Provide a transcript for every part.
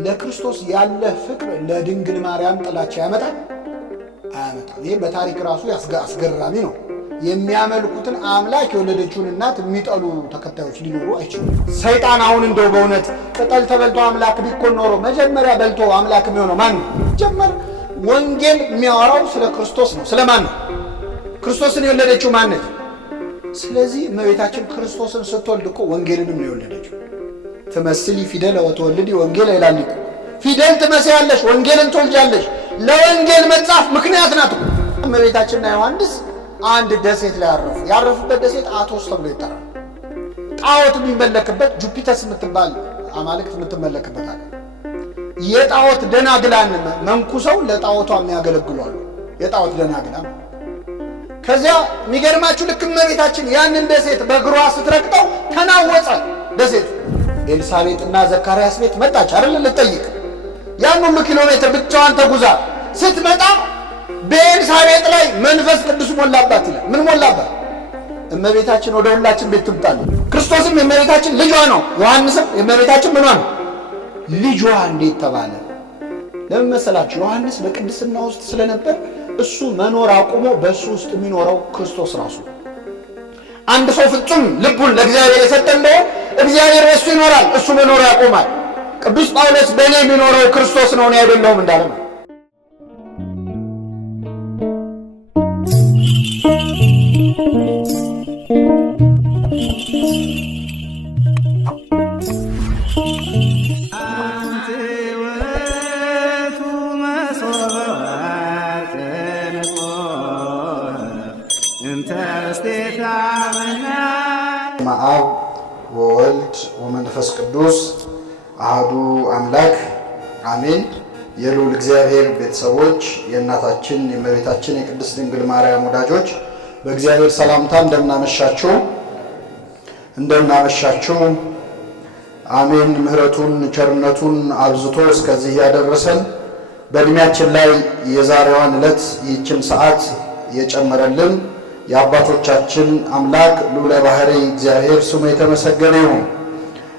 ለክርስቶስ ያለ ፍቅር ለድንግል ማርያም ጥላቻ ያመጣል አያመጣም? ይሄ በታሪክ ራሱ አስገራሚ ነው። የሚያመልኩትን አምላክ የወለደችውን እናት የሚጠሉ ተከታዮች ሊኖሩ አይችሉም። ሰይጣን አሁን እንደው በእውነት ቅጠል ተበልቶ አምላክ ቢኮን ኖሮ መጀመሪያ በልቶ አምላክ የሚሆነው ማን ነው? ጀመር ወንጌል የሚያወራው ስለ ክርስቶስ ነው። ስለማን ነው? ክርስቶስን የወለደችው ማን ነች? ስለዚህ እመቤታችን ክርስቶስን ስትወልድ እኮ ወንጌልንም ነው የወለደችው። ትመስሊ ፊደል ወትወልዲ ወንጌል ይላል እኮ። ፊደል ትመስያለሽ፣ ወንጌልን ትወልጃለሽ። ለወንጌል መጻፍ ምክንያት ናት። እመቤታችንና ዮሐንስ አንድ ደሴት ላይ ያረፉበት ደሴት አቶስ ተብሎ ይጠራል። ጣዖት የሚመለክበት ጁፒተስ የምትባል አማልክት የምትመለክበት አለ። የጣዖት ደናግላን መንኩሰው ለጣዖቷ የሚያገለግሉ አሉ። የጣዖት ደናግላን ከዚያ የሚገርማችሁ ልክ እመቤታችን ያንን ደሴት በእግሯ ስትረግጠው ተናወጸ ደሴቱ። ኤልሳቤጥና ዘካርያስ ቤት መጣች አይደል ልትጠይቅ። ያን ሁሉ ኪሎ ሜትር ብቻዋን ተጉዛ ስትመጣ በኤልሳቤጥ ላይ መንፈስ ቅዱስ ሞላባት ይላል። ምን ሞላባት? እመቤታችን ወደ ሁላችን ቤት ትምጣለች። ክርስቶስም የእመቤታችን ልጇ ነው። ዮሐንስም የእመቤታችን ምኗ ነው? ልጇ እንዴት ተባለ? ለምን መሰላችሁ? ዮሐንስ በቅድስና ውስጥ ስለነበር እሱ መኖር አቁሞ በእሱ ውስጥ የሚኖረው ክርስቶስ ራሱ። አንድ ሰው ፍጹም ልቡን ለእግዚአብሔር የሰጠ እንደሆነ እግዚአብሔር በእሱ ይኖራል፣ እሱ መኖር ያቆማል። ቅዱስ ጳውሎስ በእኔ የሚኖረው ክርስቶስ ነው እኔ አይደለሁም እንዳለ ነው። አብ ወወልድ ወመንፈስ ቅዱስ አሐዱ አምላክ አሜን። የልዑል እግዚአብሔር ቤተሰቦች፣ የእናታችን የእመቤታችን የቅድስት ድንግል ማርያም ወዳጆች በእግዚአብሔር ሰላምታ እንደምናመሻችሁ አሜን። ምሕረቱን ቸርነቱን አብዝቶ እስከዚህ ያደረሰን በእድሜያችን ላይ የዛሬዋን ዕለት ይህችን ሰዓት የጨመረልን የአባቶቻችን አምላክ ልዑለ ባሕርይ እግዚአብሔር ስሙ የተመሰገነ ይሁን።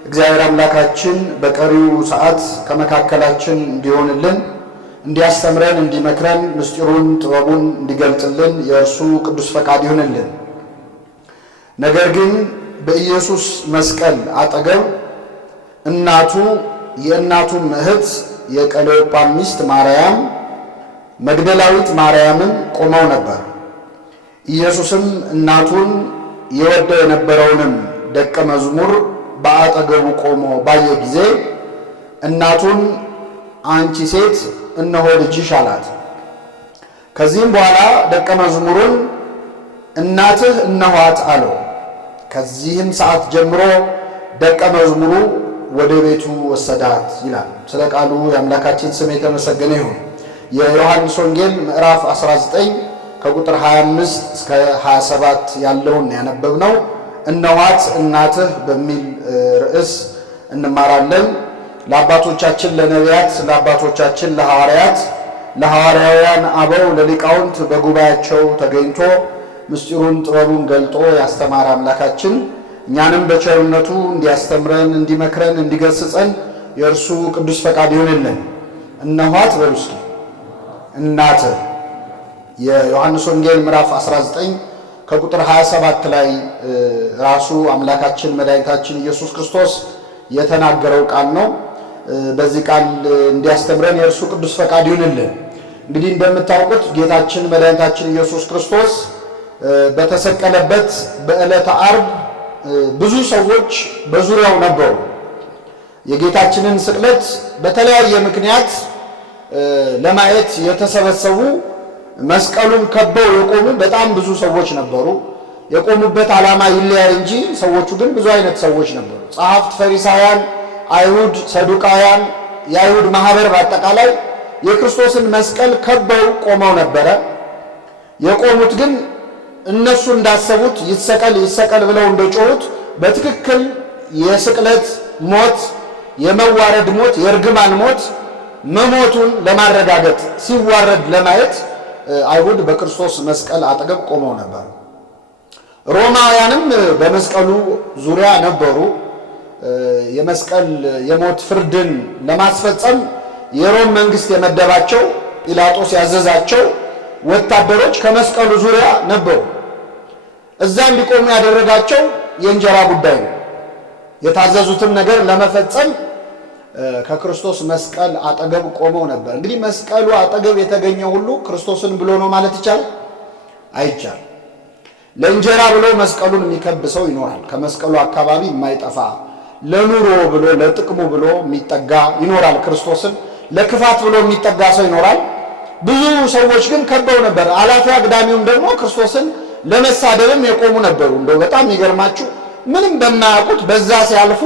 እግዚአብሔር አምላካችን በቀሪው ሰዓት ከመካከላችን እንዲሆንልን፣ እንዲያስተምረን፣ እንዲመክረን፣ ምስጢሩን ጥበቡን እንዲገልጥልን የእርሱ ቅዱስ ፈቃድ ይሁንልን። ነገር ግን በኢየሱስ መስቀል አጠገብ እናቱ የእናቱም እህት የቀለዮጳ ሚስት ማርያም መግደላዊት ማርያምን ቆመው ነበር። ኢየሱስም እናቱን የወደው የነበረውንም ደቀ መዝሙር በአጠገቡ ቆሞ ባየ ጊዜ እናቱን አንቺ ሴት እነሆ ልጅሽ አላት። ከዚህም በኋላ ደቀ መዝሙሩን እናትህ እነኋት አለው። ከዚህም ሰዓት ጀምሮ ደቀ መዝሙሩ ወደ ቤቱ ወሰዳት ይላል። ስለ ቃሉ የአምላካችን ስም የተመሰገነ ይሁን። የዮሐንስ ወንጌል ምዕራፍ 19 ከቁጥር 25 እስከ 27 ያለውን ያነበብነው እነኋት እናትህ በሚል ርዕስ እንማራለን። ለአባቶቻችን ለነቢያት፣ ለአባቶቻችን ለሐዋርያት፣ ለሐዋርያውያን አበው፣ ለሊቃውንት በጉባኤያቸው ተገኝቶ ምስጢሩን ጥበቡን ገልጦ ያስተማረ አምላካችን እኛንም በቸርነቱ እንዲያስተምረን፣ እንዲመክረን፣ እንዲገስጸን የእርሱ ቅዱስ ፈቃድ ይሁንልን። እነኋት በሉ እስኪ እናትህ። የዮሐንስ ወንጌል ምዕራፍ 19 ከቁጥር 27 ላይ ራሱ አምላካችን መድኃኒታችን ኢየሱስ ክርስቶስ የተናገረው ቃል ነው። በዚህ ቃል እንዲያስተምረን የእርሱ ቅዱስ ፈቃድ ይሁንልን። እንግዲህ እንደምታውቁት ጌታችን መድኃኒታችን ኢየሱስ ክርስቶስ በተሰቀለበት በዕለተ ዓርብ ብዙ ሰዎች በዙሪያው ነበሩ። የጌታችንን ስቅለት በተለያየ ምክንያት ለማየት የተሰበሰቡ መስቀሉን ከበው የቆሙ በጣም ብዙ ሰዎች ነበሩ። የቆሙበት ዓላማ ይለያይ እንጂ ሰዎቹ ግን ብዙ አይነት ሰዎች ነበሩ። ጸሐፍት፣ ፈሪሳውያን፣ አይሁድ፣ ሰዱቃውያን፣ የአይሁድ ማህበር በአጠቃላይ የክርስቶስን መስቀል ከበው ቆመው ነበረ። የቆሙት ግን እነሱ እንዳሰቡት ይሰቀል ይሰቀል ብለው እንደጮሁት በትክክል የስቅለት ሞት፣ የመዋረድ ሞት፣ የእርግማን ሞት መሞቱን ለማረጋገጥ ሲዋረድ ለማየት አይሁድ በክርስቶስ መስቀል አጠገብ ቆመው ነበር። ሮማውያንም በመስቀሉ ዙሪያ ነበሩ። የመስቀል የሞት ፍርድን ለማስፈጸም የሮም መንግስት የመደባቸው ጲላጦስ ያዘዛቸው ወታደሮች ከመስቀሉ ዙሪያ ነበሩ። እዛ እንዲቆሙ ያደረጋቸው የእንጀራ ጉዳይ ነው። የታዘዙትን ነገር ለመፈጸም ከክርስቶስ መስቀል አጠገብ ቆመው ነበር። እንግዲህ መስቀሉ አጠገብ የተገኘ ሁሉ ክርስቶስን ብሎ ነው ማለት ይቻላል? አይቻልም። ለእንጀራ ብሎ መስቀሉን የሚከብ ሰው ይኖራል። ከመስቀሉ አካባቢ የማይጠፋ ለኑሮ ብሎ ለጥቅሙ ብሎ የሚጠጋ ይኖራል። ክርስቶስን ለክፋት ብሎ የሚጠጋ ሰው ይኖራል። ብዙ ሰዎች ግን ከበው ነበር። አላፊ አግዳሚውም ደግሞ ክርስቶስን ለመሳደብም የቆሙ ነበሩ። እንደው በጣም ይገርማችሁ ምንም በማያውቁት በዛ ሲያልፉ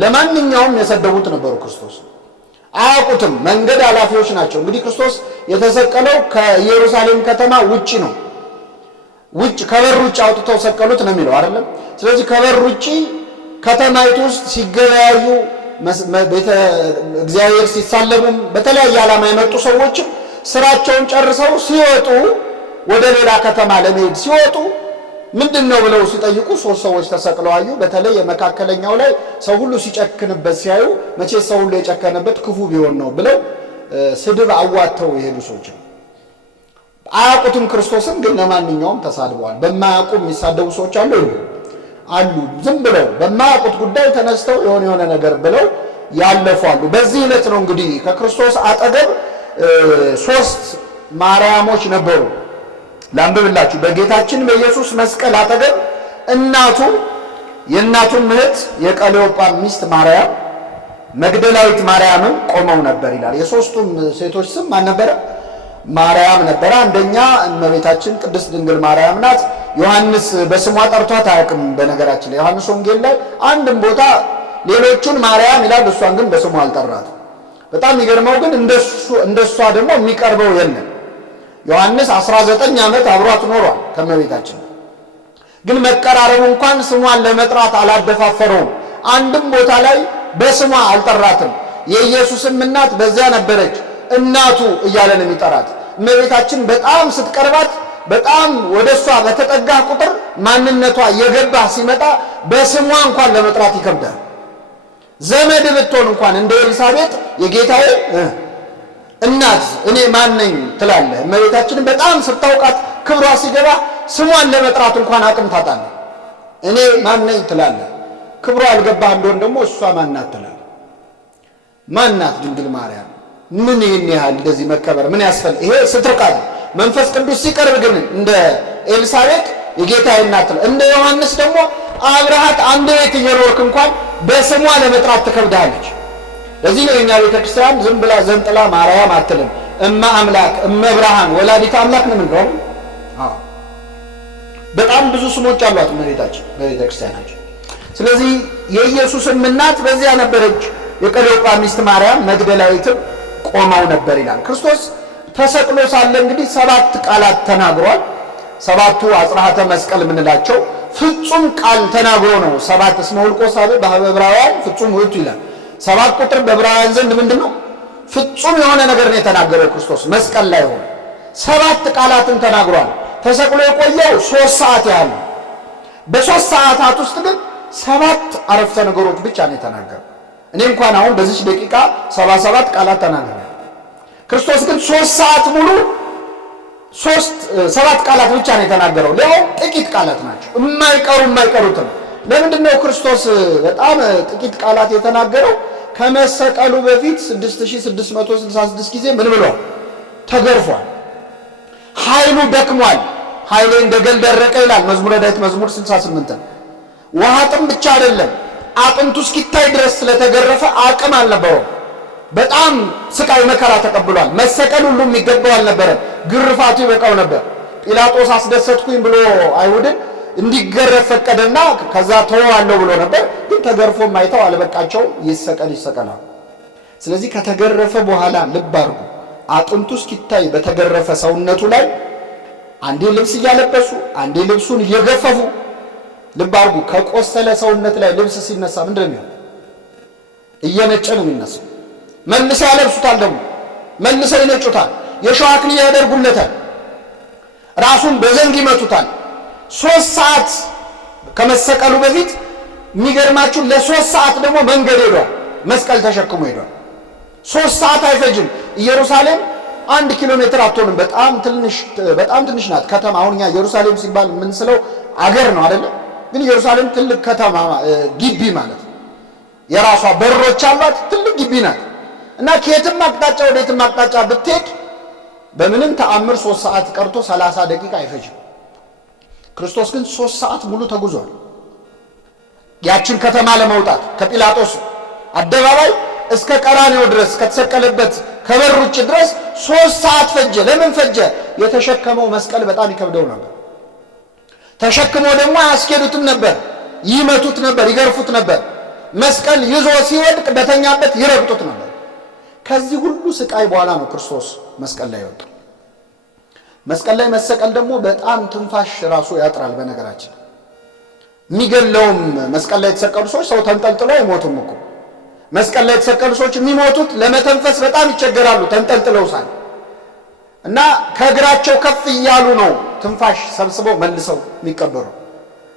ለማንኛውም የሰደቡት ነበሩ። ክርስቶስ አያውቁትም። መንገድ ኃላፊዎች ናቸው። እንግዲህ ክርስቶስ የተሰቀለው ከኢየሩሳሌም ከተማ ውጪ ነው። ውጭ ከበር ውጭ አውጥተው ሰቀሉት ነው የሚለው አይደለም። ስለዚህ ከበር ውጭ ከተማይቱ ውስጥ ሲገበያዩ ቤተ እግዚአብሔር ሲሳለሙም በተለያየ ዓላማ የመጡ ሰዎችም ስራቸውን ጨርሰው ሲወጡ ወደ ሌላ ከተማ ለመሄድ ሲወጡ ምንድነው ብለው ሲጠይቁ ሶስት ሰዎች ተሰቅለው አዩ። በተለይ የመካከለኛው ላይ ሰው ሁሉ ሲጨክንበት ሲያዩ መቼ ሰው ሁሉ የጨከነበት ክፉ ቢሆን ነው ብለው ስድብ አዋተው የሄዱ ሰዎች አያውቁትም ክርስቶስን። ግን ለማንኛውም ተሳድበዋል። በማያውቁ የሚሳደቡ ሰዎች አሉ። ዝም ብለው በማያውቁት ጉዳይ ተነስተው የሆነ ነገር ብለው ያለፋሉ። በዚህ ዕለት ነው እንግዲህ ከክርስቶስ አጠገብ ሶስት ማርያሞች ነበሩ። ላንብብላችሁ። በጌታችን በኢየሱስ መስቀል አጠገብ እናቱ የእናቱን እህት የቀሌዮጳ ሚስት ማርያም፣ መግደላዊት ማርያምም ቆመው ነበር ይላል። የሶስቱም ሴቶች ስም ማን ነበረ? ማርያም ነበረ። አንደኛ እመቤታችን ቅድስት ድንግል ማርያም ናት። ዮሐንስ በስሟ ጠርቷት አያውቅም። በነገራችን ላይ ዮሐንስ ወንጌል ላይ አንድም ቦታ ሌሎቹን ማርያም ይላል፣ እሷን ግን በስሟ አልጠራትም። በጣም የሚገርመው ግን እንደሷ ደግሞ የሚቀርበው የለም። ዮሐንስ 19 ዓመት አብሯት ኖሯል ከእመቤታችን። ግን መቀራረቡ እንኳን ስሟን ለመጥራት አላደፋፈረውም። አንድም ቦታ ላይ በስሟ አልጠራትም። የኢየሱስም እናት በዚያ ነበረች። እናቱ እያለ ነው የሚጠራት። እመቤታችን በጣም ስትቀርባት በጣም ወደሷ በተጠጋ ቁጥር ማንነቷ እየገባ ሲመጣ በስሟ እንኳን ለመጥራት ይከብዳል። ዘመድ ብትሆን እንኳን እንደ ኤልሳቤጥ የጌታዬ እናት እኔ ማን ነኝ ትላለህ። እመቤታችንን በጣም ስታውቃት ክብሯ ሲገባ ስሟን ለመጥራት እንኳን አቅም ታጣለህ። እኔ ማን ነኝ ትላለህ። ክብሯ አልገባህ እንደሆን ደግሞ እሷ ማናት ትላለህ። ማናት ድንግል ማርያም? ምን ይህን ያህል እንደዚህ መከበር ምን ያስፈልግ? ይሄ ስትርቃት መንፈስ ቅዱስ ሲቀርብ ግን እንደ ኤልሳቤጥ የጌታዬ እናት ትላለህ። እንደ ዮሐንስ ደግሞ አብረሃት አንድ ቤት እየኖርክ እንኳን በስሟ ለመጥራት ትከብዳለች። ለዚህ ነው የኛ ቤተክርስቲያን ዝም ብላ ዘንጥላ ማርያም አትልም። እመ አምላክ፣ እመ ብርሃን፣ ወላዲተ አምላክ ነው የምንለው። በጣም ብዙ ስሞች አሏት እመቤታችን በቤተክርስቲያናችን። ስለዚህ የኢየሱስም እናት በዚያ ነበረች። የቀሌዮጳ ሚስት ማርያም መግደላዊትም ቆመው ነበር ይላል። ክርስቶስ ተሰቅሎ ሳለ እንግዲህ 7 ቃላት ተናግሯል። 7ቱ አጽራሃተ መስቀል የምንላቸው ፍጹም ቃል ተናግሮ ነው። 7 እስመ ሁልቆ ሳብዕ በዕብራውያን ፍጹም ውእቱ ይላል። 7 ቁጥር በዕብራውያን ዘንድ ምንድነው? ፍጹም የሆነ ነገር ነው የተናገረው ክርስቶስ መስቀል ላይ ሆኖ 7 ቃላትን ተናግሯል። ተሰቅሎ የቆየው 3 ሰዓት ያህል። በ3 ሰዓታት ውስጥ ግን 7 አረፍተ ነገሮች ብቻ ነው የተናገረው። እኔ እንኳን አሁን በዚህ ደቂቃ 77 ቃላት ተናግሬያለሁ። ክርስቶስ ግን 3 ሰዓት ሙሉ 7 ቃላት ብቻ ነው የተናገረው። ሌላው ጥቂት ቃላት ናቸው የማይቀሩትም። ለምንድን ነው ክርስቶስ በጣም ጥቂት ቃላት የተናገረው? ከመሰቀሉ በፊት 6666 ጊዜ ምን ብሏል? ተገርፏል። ኃይሉ ደክሟል። ኃይሌ እንደ ገል ደረቀ ይላል መዝሙረ ዳዊት መዝሙር 68። ውሃ ጥም ብቻ አይደለም፣ አጥንቱ እስኪታይ ድረስ ስለተገረፈ አቅም አልነበረው። በጣም ስቃይ መከራ ተቀብሏል። መሰቀል ሁሉ የሚገባው አልነበረም። ግርፋቱ ይበቃው ነበር። ጲላጦስ አስደሰትኩኝ ብሎ አይሁድን እንዲገረፍ ፈቀደና ከዛ ተወዋለሁ ብሎ ነበር። ግን ተገርፎ ማይተው አልበቃቸው። ይሰቀላል። ስለዚህ ከተገረፈ በኋላ ልብ አድርጉ፣ አጥንቱ እስኪታይ በተገረፈ ሰውነቱ ላይ አንዴ ልብስ እያለበሱ አንዴ ልብሱን እየገፈፉ ልብ አድርጉ። ከቆሰለ ሰውነት ላይ ልብስ ሲነሳ ምንድን ነው? እየነጨ ነው የሚነሳው። መልሰው ያለብሱታል፣ ደግሞ መልሰው ይነጩታል። የሸዋ አክሊል ያደርጉለታል። ራሱን በዘንግ ይመቱታል። 3 ሰዓት ከመሰቀሉ በፊት የሚገርማችሁ ለ3 ሰዓት ደግሞ መንገድ ሄዷል። መስቀል ተሸክሞ ሄዷል። 3 ሰዓት አይፈጅም። ኢየሩሳሌም 1 ኪሎ ሜትር አትሆንም። በጣም ትንሽ ናት ከተማ። አሁን እኛ ኢየሩሳሌም ሲባል የምንስለው አገር ነው አይደለ? ግን ኢየሩሳሌም ትልቅ ከተማ ግቢ ማለት ነው። የራሷ በሮች አሏት። ትልቅ ግቢ ናት እና ከየትም አቅጣጫ ወደየትም አቅጣጫ ብትሄድ በምንም ተአምር 3 ሰዓት ቀርቶ 30 ደቂቃ አይፈጅም። ክርስቶስ ግን 3 ሰዓት ሙሉ ተጉዟል። ያችን ከተማ ለመውጣት ከጲላጦስ አደባባይ እስከ ቀራንዮ ድረስ ከተሰቀለበት ከበር ውጭ ድረስ 3 ሰዓት ፈጀ። ለምን ፈጀ? የተሸከመው መስቀል በጣም ይከብደው ነበር። ተሸክሞ ደግሞ አያስኬዱትም ነበር፣ ይመቱት ነበር፣ ይገርፉት ነበር። መስቀል ይዞ ሲወድቅ በተኛበት ይረግጡት ነበር። ከዚህ ሁሉ ስቃይ በኋላ ነው ክርስቶስ መስቀል ላይ ወጣ። መስቀል ላይ መሰቀል ደግሞ በጣም ትንፋሽ ራሱ ያጥራል። በነገራችን የሚገለውም መስቀል ላይ የተሰቀሉ ሰዎች ሰው ተንጠልጥሎ አይሞቱም እኮ። መስቀል ላይ የተሰቀሉ ሰዎች የሚሞቱት ለመተንፈስ በጣም ይቸገራሉ ተንጠልጥለው ሳል እና ከእግራቸው ከፍ እያሉ ነው ትንፋሽ ሰብስበው መልሰው የሚቀበሩ።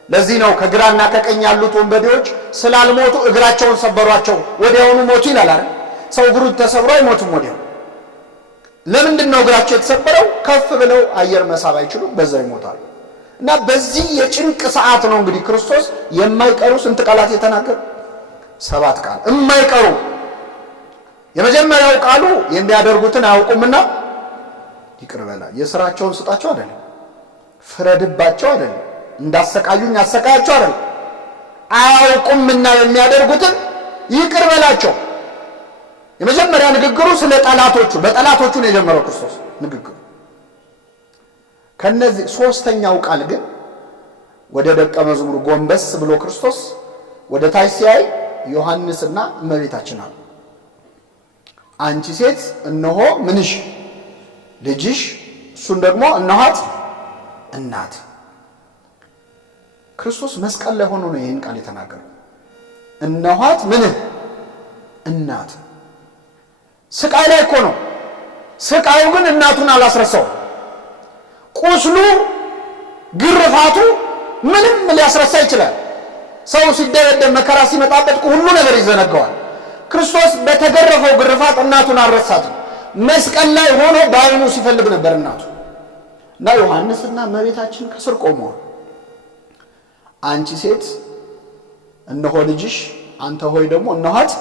ለዚህ ነው ከግራና ከቀኝ ያሉት ወንበዴዎች ስላልሞቱ እግራቸውን ሰበሯቸው፣ ወዲያውኑ ሞቱ ይላል አይደል? ሰው እግሩ ተሰብሮ አይሞትም ወዲያው። ለምንድን ነው እግራቸው የተሰበረው? ከፍ ብለው አየር መሳብ አይችሉም፣ በዛ ይሞታሉ። እና በዚህ የጭንቅ ሰዓት ነው እንግዲህ ክርስቶስ የማይቀሩ ስንት ቃላት የተናገረ? 7 ቃል የማይቀሩ። የመጀመሪያው ቃሉ የሚያደርጉትን አያውቁምና ይቅር በላ። የሥራቸውን ስጣቸው አይደለም፣ ፍረድባቸው አይደለም፣ እንዳሰቃዩኝ አሰቃያቸው አይደለም። አያውቁምና የሚያደርጉትን ይቅር በላቸው። የመጀመሪያ ንግግሩ ስለ ጠላቶቹ፣ በጠላቶቹ ነው የጀመረው ክርስቶስ ንግግሩ። ከነዚህ ሶስተኛው ቃል ግን ወደ ደቀ መዝሙር ጎንበስ ብሎ ክርስቶስ ወደ ታች ሲያይ ዮሐንስና እመቤታችን አሉ። አንቺ ሴት እነሆ ምንሽ ልጅሽ፣ እሱን ደግሞ እነኋት እናት። ክርስቶስ መስቀል ላይ ሆኖ ነው ይህን ቃል የተናገረው። እነኋት ምንህ እናት። ስቃይ ላይ እኮ ነው። ስቃዩ ግን እናቱን አላስረሳው። ቁስሉ፣ ግርፋቱ ምንም ሊያስረሳ ይችላል። ሰው ሲደረደም መከራ ሲመጣበት ሁሉ ነገር ይዘነጋዋል። ክርስቶስ በተገረፈው ግርፋት እናቱን አልረሳትም። መስቀል ላይ ሆኖ በዓይኑ ሲፈልግ ነበር እናቱ እና ዮሐንስና እመቤታችን ከስር ቆመዋል። አንቺ ሴት እነሆ ልጅሽ፣ አንተ ሆይ ደግሞ እነኋት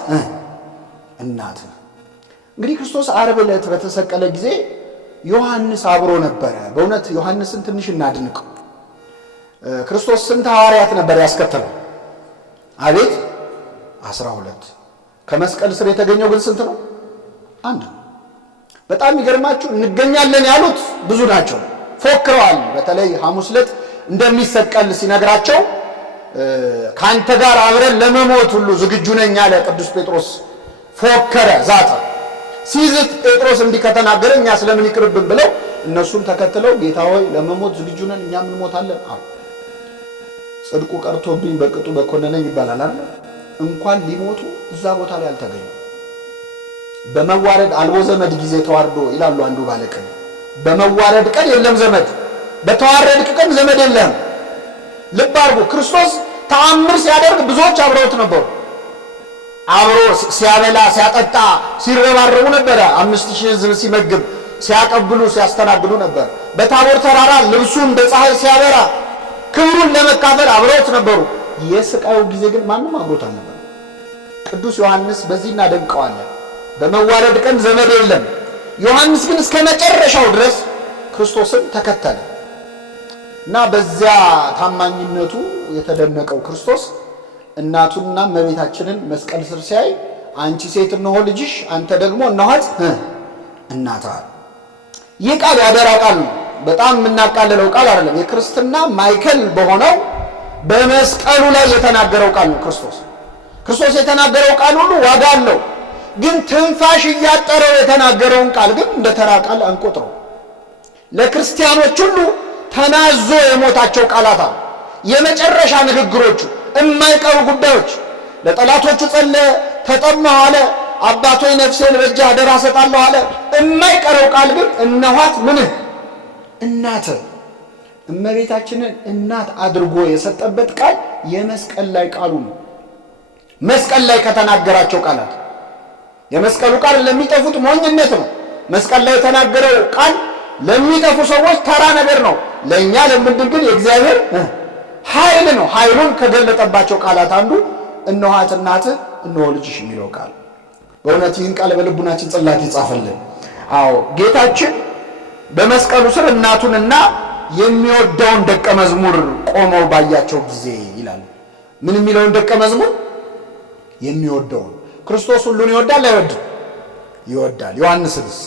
እናት። እንግዲህ ክርስቶስ ዓርብ ዕለት በተሰቀለ ጊዜ ዮሐንስ አብሮ ነበረ። በእውነት ዮሐንስን ትንሽ እናድንቀው። ክርስቶስ ስንት ሐዋርያት ነበር ያስከተለው? አቤት 12። ከመስቀል ስር የተገኘው ግን ስንት ነው? አንድ ነው። በጣም ይገርማችሁ፣ እንገኛለን ያሉት ብዙ ናቸው፣ ፎክረዋል። በተለይ ሐሙስ ዕለት እንደሚሰቀል ሲነግራቸው ከአንተ ጋር አብረን ለመሞት ሁሉ ዝግጁ ነኝ አለ ቅዱስ ጴጥሮስ። ፎከረ፣ ዛተ። ሲዝት ጴጥሮስ እንዲህ ከተናገረ እኛ ስለምን ይቅርብን ብለው እነሱም ተከትለው ጌታ ሆይ ለመሞት ዝግጁ ነን፣ እኛም እንሞታለን አሉ። ጽድቁ ቀርቶብኝ በቅጡ በኮነነኝ ይባላል አይደል? እንኳን ሊሞቱ እዛ ቦታ ላይ አልተገኙ። በመዋረድ አልቦ ዘመድ ጊዜ ተዋርዶ ይላሉ አንዱ ባለቀን። በመዋረድ ቀን የለም ዘመድ፣ በተዋረድክ ቀን ዘመድ የለም። ልብ አድርጉ። ክርስቶስ ተአምር ሲያደርግ ብዙዎች አብረውት ነበሩ። አብሮ ሲያበላ ሲያጠጣ ሲረባረቡ ነበረ። 5000 ሕዝብ ሲመግብ ሲያቀብሉ ሲያስተናግዱ ነበር። በታቦር ተራራ ልብሱን በፀሐይ ሲያበራ ክብሩን ለመካፈል አብረውት ነበሩ። የስቃዩ ጊዜ ግን ማንም አብሮት አልነበረ። ቅዱስ ዮሐንስ በዚህ እናደንቀዋለን። በመዋረድ ቀን ዘመድ የለም። ዮሐንስ ግን እስከ መጨረሻው ድረስ ክርስቶስን ተከተለ እና በዚያ ታማኝነቱ የተደነቀው ክርስቶስ እናቱንና እመቤታችንን መስቀል ስር ሲያይ አንቺ ሴት እነሆ ልጅሽ፣ አንተ ደግሞ እነኋት እናትህ። ይህ ቃል ያደራ ቃል ነው። በጣም የምናቃልለው ቃል አይደለም። የክርስትና ማዕከል በሆነው በመስቀሉ ላይ የተናገረው ቃል ነው። ክርስቶስ የተናገረው ቃል ሁሉ ዋጋ አለው። ግን ትንፋሽ እያጠረው የተናገረውን ቃል ግን እንደ ተራ ቃል አንቆጥረው። ለክርስቲያኖች ሁሉ ተናዞ የሞታቸው ቃላት አሉ። የመጨረሻ ንግግሮቹ የማይቀሩ ጉዳዮች። ለጠላቶቹ ጸለየ፣ ተጠማሁ አለ፣ አባቶይ ነፍሴን በእጅህ አደራ እሰጣለሁ አለ። የማይቀረው ቃል ግን እነኋት ምንህ እናትህ። እመቤታችንን እናት አድርጎ የሰጠበት ቃል የመስቀል ላይ ቃሉ ነው። መስቀል ላይ ከተናገራቸው ቃላት የመስቀሉ ቃል ለሚጠፉት ሞኝነት ነው። መስቀል ላይ የተናገረው ቃል ለሚጠፉ ሰዎች ተራ ነገር ነው። ለእኛ ለምንድን ግን የእግዚአብሔር ኃይል ነው። ኃይሉን ከገለጠባቸው ቃላት አንዱ እነኋት እናትህ እነሆ ልጅሽ የሚለው ቃል። በእውነት ይህን ቃል በልቡናችን ጽላት ይጻፈልን። አዎ ጌታችን በመስቀሉ ስር እናቱንና የሚወደውን ደቀ መዝሙር ቆመው ባያቸው ጊዜ ይላል። ምን የሚለውን ደቀ መዝሙር? የሚወደውን። ክርስቶስ ሁሉን ይወዳል አይወድም? ይወዳል። ዮሐንስስ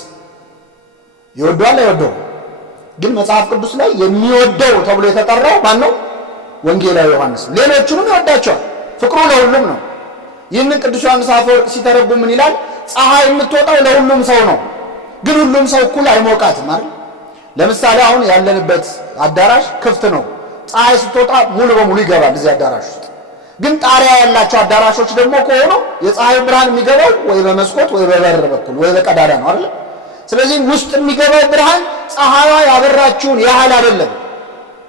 ይወደዋል አይወደውም? ግን መጽሐፍ ቅዱስ ላይ የሚወደው ተብሎ የተጠራው ማን ነው? ወንጌላዊ ዮሐንስ። ሌሎቹንም ይወዳቸዋል። ፍቅሩ ለሁሉም ነው። ይህንን ቅዱስ ዮሐንስ አፈወርቅ ሲተረጉም ምን ይላል? ፀሐይ የምትወጣው ለሁሉም ሰው ነው፣ ግን ሁሉም ሰው እኩል አይሞቃትም አይደል? ለምሳሌ አሁን ያለንበት አዳራሽ ክፍት ነው። ፀሐይ ስትወጣ ሙሉ በሙሉ ይገባል እዚህ አዳራሽ ውስጥ። ግን ጣሪያ ያላቸው አዳራሾች ደግሞ ከሆኑ የፀሐይ ብርሃን የሚገባው ወይ በመስኮት ወይ በበር በኩል ወይ በቀዳዳ ነው አይደል? ስለዚህ ውስጥ የሚገባው ብርሃን ፀሐይዋ ያበራችውን ያህል አይደለም፣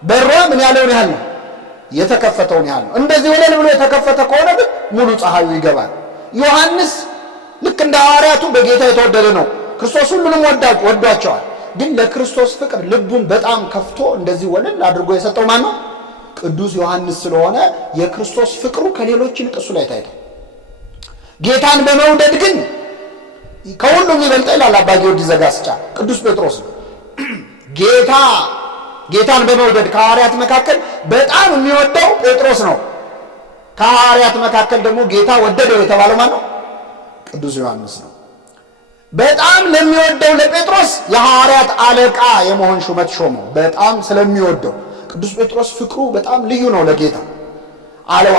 በሯ ምን ያለውን ያህል ነው፣ የተከፈተውን ያህል ነው። እንደዚህ ወለል ብሎ የተከፈተ ከሆነ ግን ሙሉ ፀሐዩ ይገባል። ዮሐንስ ልክ እንደ ሐዋርያቱ በጌታ የተወደደ ነው። ክርስቶስ ሁሉንም ወዷቸዋል። ግን ለክርስቶስ ፍቅር ልቡን በጣም ከፍቶ እንደዚህ ወለል አድርጎ የሰጠው ማን ነው? ቅዱስ ዮሐንስ ስለሆነ የክርስቶስ ፍቅሩ ከሌሎች ይልቅ እሱ ላይ ታይቷል። ጌታን በመውደድ ግን ከሁሉም ይበልጥ ይላል አባ ጊዮርጊስ ዘጋስጫ ቅዱስ ጴጥሮስ ጌታን በመውደድ ከሐዋርያት መካከል በጣም የሚወደው ጴጥሮስ ነው። ከሐዋርያት መካከል ደግሞ ጌታ ወደደው የተባለው ማን ነው? ቅዱስ ዮሐንስ ነው። በጣም ለሚወደው ለጴጥሮስ የሐዋርያት አለቃ የመሆን ሹመት ሾመው። በጣም ስለሚወደው ቅዱስ ጴጥሮስ ፍቅሩ በጣም ልዩ ነው ለጌታ።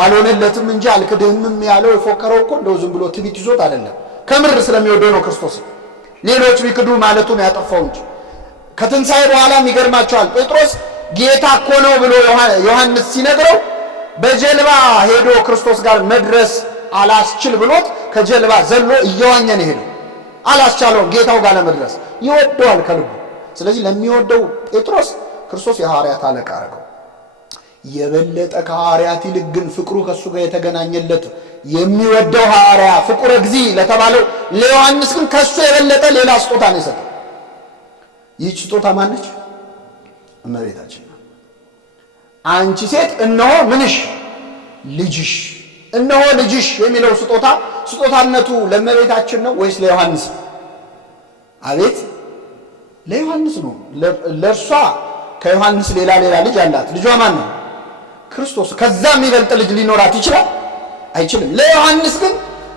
አልሆነለትም እንጂ አልክድህምም ያለው የፎከረው እኮ እንደው ዝም ብሎ ትቢት ይዞት አይደለም፣ ከምር ስለሚወደው ነው ክርስቶስ። ሌሎች ቢክዱ ማለቱን ያጠፋው እንጂ ከትንሣኤ በኋላም ይገርማቸዋል። ጴጥሮስ ጌታ እኮ ነው ብሎ ዮሐንስ ሲነግረው በጀልባ ሄዶ ክርስቶስ ጋር መድረስ አላስችል ብሎት ከጀልባ ዘሎ እየዋኘ ነው ሄዶ አላስቻለውም ጌታው ጋር ለመድረስ። ይወደዋል ከልቡ። ስለዚህ ለሚወደው ጴጥሮስ ክርስቶስ የሐዋርያት አለቃ አደረገው። የበለጠ ከሐዋርያት ይልቅ ግን ፍቅሩ ከእሱ ጋር የተገናኘለት የሚወደው ሐዋርያ ፍቁረ እግዚእ ለተባለው ለዮሐንስ ግን ከእሱ የበለጠ ሌላ ስጦታ ነው የሰጠው። ይህች ስጦታ ማነች? እመቤታችን ነው። አንቺ ሴት እነሆ ምንሽ ልጅሽ፣ እነሆ ልጅሽ የሚለው ስጦታነቱ ለእመቤታችን ነው ወይስ ለዮሐንስ? አቤት ለዮሐንስ ነው። ለእርሷ ከዮሐንስ ሌላ ልጅ አላት። ልጇ ማን ነው? ክርስቶስ። ከዛ የሚበልጥ ልጅ ሊኖራት ይችላል? አይችልም። ለዮሐንስ ግን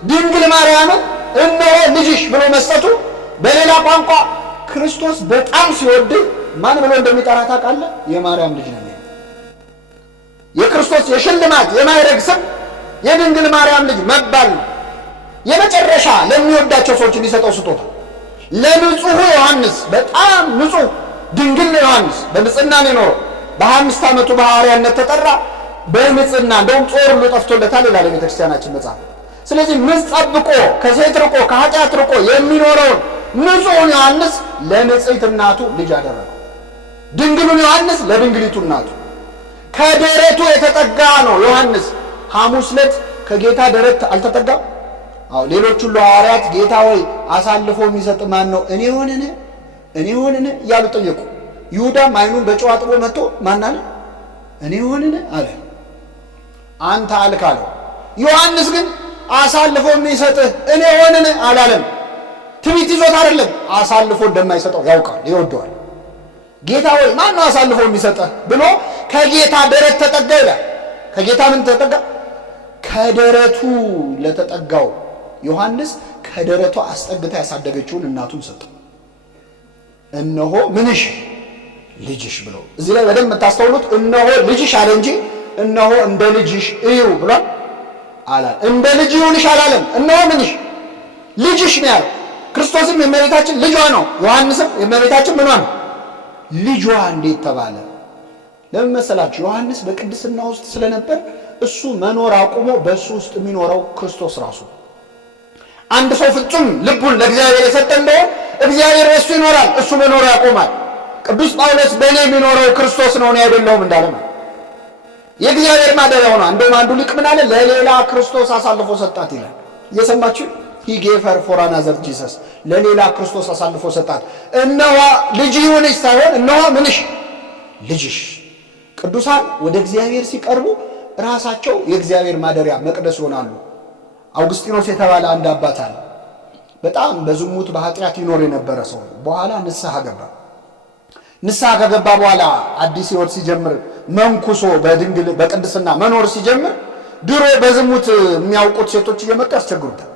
ድንግል ማርያምን እነሆ ልጅሽ ብሎ መስጠቱ በሌላ ቋንቋ ክርስቶስ በጣም ሲወድህ ማን ብሎ እንደሚጠራ ታውቃለህ? የማርያም ልጅ ነው። የክርስቶስ የሽልማት የማይረግ ስም የድንግል ማርያም ልጅ መባል ነው። የመጨረሻ ለሚወዳቸው ሰዎች የሚሰጠው ስጦታ። ለንጹሑ ዮሐንስ በጣም ንጹሕ ድንግል ዮሐንስ በንጽህና ነው የኖረው። በ25 ዓመቱ በሐዋርያነት ተጠራ። በንጽህና እንደውም ጾር ሁሉ ጠፍቶለታል ይላል የቤተክርስቲያናችን መጽሐፍ። ስለዚህ ምጽ ጠብቆ ከሴት ርቆ ከኃጢአት ርቆ የሚኖረውን ንጹሑን ዮሐንስ ለንጽሕት እናቱ ልጅ አደረገው። ድንግሉን ዮሐንስ ለድንግሊቱ እናቱ ከደረቱ የተጠጋ ነው ዮሐንስ። ሐሙስ ዕለት ከጌታ ደረት አልተጠጋም? አዎ። ሌሎች ሁሉ ሐዋርያት ጌታ ሆይ አሳልፎ የሚሰጥ ማን ነው? እኔ ሆንን እያሉ ጠየቁ። ይሁዳም አይኑን በጨው አጥቦ መጥቶ ማን አለ? እኔ ሆንን አለ። አንተ አልክ አለው። ዮሐንስ ግን አሳልፎ የሚሰጥህ እኔ ሆንን አላለም። ትዕቢት ይዞት አይደለም፣ አሳልፎ እንደማይሰጠው ያውቃል፣ ይወደዋል። ጌታ ሆይ ማን ነው አሳልፎ የሚሰጥህ ብሎ ከጌታ ደረት ተጠጋ ይላል። ከጌታ ምን ተጠጋ? ከደረቱ ለተጠጋው ዮሐንስ ከደረቷ አስጠግታ ያሳደገችውን እናቱን ሰጠ። እነሆ ምንሽ ልጅሽ ብሎ እዚህ ላይ በደንብ የምታስተውሉት እነሆ ልጅሽ አለ እንጂ እነሆ እንደ ልጅሽ እዩ ብሏል አላለም። እንደ ልጅ ይሁንሽ አላለም። እነሆ ምንሽ ልጅሽ ነው ያለው። ክርስቶስም የእመቤታችን ልጇ ነው። ዮሐንስም የእመቤታችን ምኗ ነው? ልጇ። እንዴት ተባለ? ለምን መሰላችሁ? ዮሐንስ በቅድስና ውስጥ ስለነበር እሱ መኖር አቁሞ በእሱ ውስጥ የሚኖረው ክርስቶስ ራሱ። አንድ ሰው ፍጹም ልቡን ለእግዚአብሔር የሰጠ እንደሆነ እግዚአብሔር በእሱ ይኖራል፣ እሱ መኖር ያቆማል። ቅዱስ ጳውሎስ በእኔ የሚኖረው ክርስቶስ ነው እኔ አይደለሁም እንዳለ ነው። የእግዚአብሔር ማደሪያ ሆኗ። እንደውም አንዱ ሊቅ ምን አለ? ለሌላ ክርስቶስ አሳልፎ ሰጣት ይላል። እየሰማችሁ he gave her for another Jesus ለሌላ ክርስቶስ አሳልፎ ሰጣት። እነሆ ልጅ ይሁንሽ ሳይሆን እነሆ ምንሽ ልጅሽ። ቅዱሳን ወደ እግዚአብሔር ሲቀርቡ ራሳቸው የእግዚአብሔር ማደሪያ መቅደስ ይሆናሉ። አውግስጢኖስ የተባለ አንድ አባት አለ። በጣም በዝሙት በኃጢአት ይኖር የነበረ ሰው በኋላ ንስሐ ገባ። ንስሐ ከገባ በኋላ አዲስ ሕይወት ሲጀምር መንኩሶ በድንግል በቅድስና መኖር ሲጀምር ድሮ በዝሙት የሚያውቁት ሴቶች እየመጡ ያስቸግሩታል።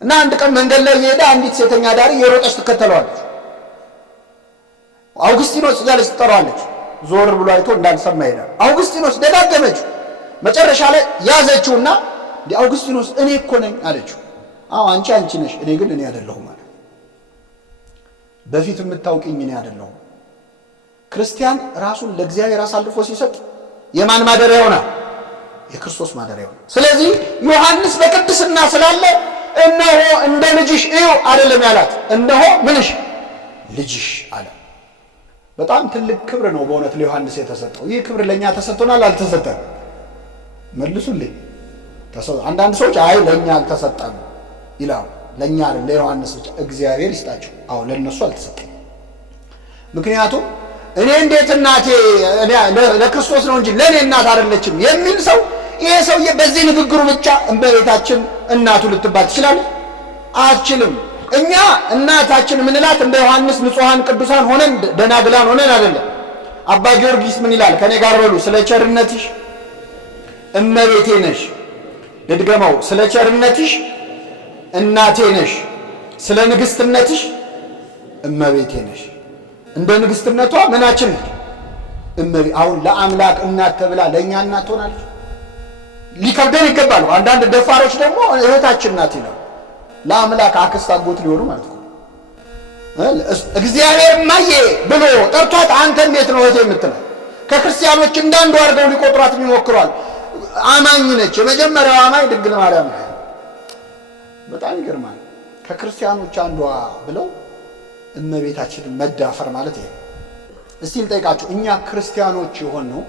እና አንድ ቀን መንገድ ላይ እየሄደ አንዲት ሴተኛ ዳሪ የሮጠች ትከተለዋለች። አውግስጢኖስ እያለች ትጠራዋለች። ዞር ብሎ አይቶ እንዳልሰማ ሄዳል። አውግስጢኖስ ደጋገመች። መጨረሻ ላይ ያዘችውና እንዴ አውግስጢኖስ እኔ እኮ ነኝ አለችው። አዎ አንቺ ነሽ፣ እኔ ግን እኔ አይደለሁም ማለት። በፊት የምታውቂኝ እኔ አይደለሁም። ክርስቲያን ራሱን ለእግዚአብሔር አሳልፎ ሲሰጥ የማን ማደሪያ ይሆናል? የክርስቶስ ማደሪያ ይሆናል። ስለዚህ ዮሐንስ በቅድስና ስላለ እነሆ እንደ ልጅሽ እዩ አይደለም ያላት፣ እነሆ ምንሽ ልጅሽ አለ። በጣም ትልቅ ክብር ነው በእውነት ለዮሐንስ የተሰጠው። ይህ ክብር ለእኛ ተሰጥቶናል አልተሰጠን? መልሱልኝ። አንዳንድ ሰዎች አይ ለእኛ አልተሰጠም ይላሉ። ለእኛ አይደል ለዮሐንስ ብቻ እግዚአብሔር ይስጣቸው። አዎ ለእነሱ አልተሰጠም። ምክንያቱም እኔ እንዴት እናቴ ለክርስቶስ ነው እንጂ ለእኔ እናት አይደለችም የሚል ሰው ይሄ ሰውዬ በዚህ ንግግሩ ብቻ እመቤታችን እናቱ ልትባል ትችላለች? አትችልም። እኛ እናታችን ምንላት እንደ ዮሐንስ ንጹሐን ቅዱሳን ሆነን ደናግላን ሆነን አይደለም። አባ ጊዮርጊስ ምን ይላል? ከኔ ጋር በሉ። ስለ ቸርነትሽ እመቤቴ ነሽ። ልድገመው። ስለ ቸርነትሽ እናቴ ነሽ፣ ስለ ንግስትነትሽ እመቤቴ ነሽ። እንደ ንግስትነቷ ምናችን ነች? አሁን ለአምላክ እናት ተብላ ለእኛ እናት ሆናለች? ሊከብደን ይገባል። አንዳንድ ደፋሮች ደግሞ እህታችን ናት ይላሉ። ለአምላክ አክስት አጎት ሊሆኑ ማለት ነው። እግዚአብሔር ማየ ብሎ ጠርቷት አንተ እንዴት ነው እህቴ የምትለው? ከክርስቲያኖች እንዳንዱ አድርገው ሊቆጥሯት የሚሞክሯል። አማኝ ነች። የመጀመሪያው አማኝ ድንግል ማርያም ነው። በጣም ይገርማል። ከክርስቲያኖች አንዷ ብለው እመቤታችንን መዳፈር ማለት ይሄ። እስቲ ልጠይቃችሁ፣ እኛ ክርስቲያኖች የሆነው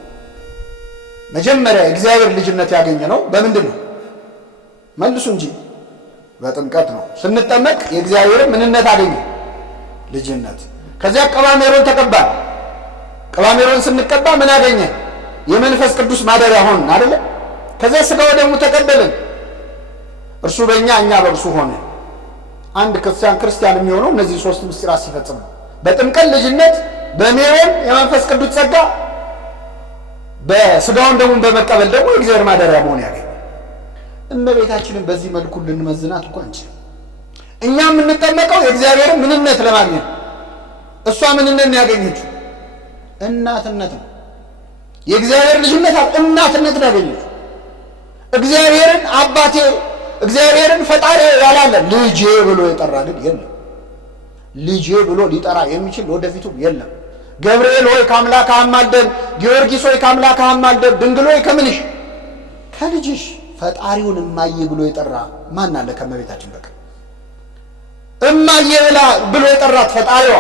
መጀመሪያ የእግዚአብሔር ልጅነት ያገኘ ነው በምንድን ነው? መልሱ እንጂ። በጥምቀት ነው። ስንጠመቅ የእግዚአብሔርን ምንነት አገኘ? ልጅነት። ከዚያ ቀባሜሮን ተቀባል። ቀባሜሮን ስንቀባ ምን አገኘ? የመንፈስ ቅዱስ ማደሪያ ሆንን አይደለ? ከዚያ ሥጋ ወደሙ ተቀበልን። እርሱ በእኛ እኛ በእርሱ ሆነ። አንድ ክርስቲያን የሚሆነው እነዚህ ሶስት ምስጢራት ሲፈጽም ነው። በጥምቀት ልጅነት፣ በሜሮን የመንፈስ ቅዱስ ጸጋ፣ በሥጋውን ደሙን በመቀበል ደግሞ የእግዚአብሔር ማደሪያ መሆን ያገኘ። እመቤታችንን በዚህ መልኩ ልንመዝናት እኮ አንችልም። እኛ የምንጠመቀው የእግዚአብሔርን ምንነት ለማግኘት፣ እሷ ምንነት ነው ያገኘችው? እናትነት ነው። የእግዚአብሔር ልጅነት እናትነት ነው ያገኘችው። እግዚአብሔርን አባቴ እግዚአብሔርን ፈጣሪ ያላለ ልጄ ብሎ የጠራ ግን የለም። ልጄ ብሎ ሊጠራ የሚችል ወደፊቱም የለም። ገብርኤል ሆይ ከአምላክ አማልደን፣ ጊዮርጊስ ሆይ ከአምላክ አማልደን፣ ድንግል ሆይ ከምንሽ ከልጅሽ ፈጣሪውን እማዬ ብሎ የጠራ ማን አለ ከመቤታችን በቀር? እማዬ ብሎ የጠራት ፈጣሪዋ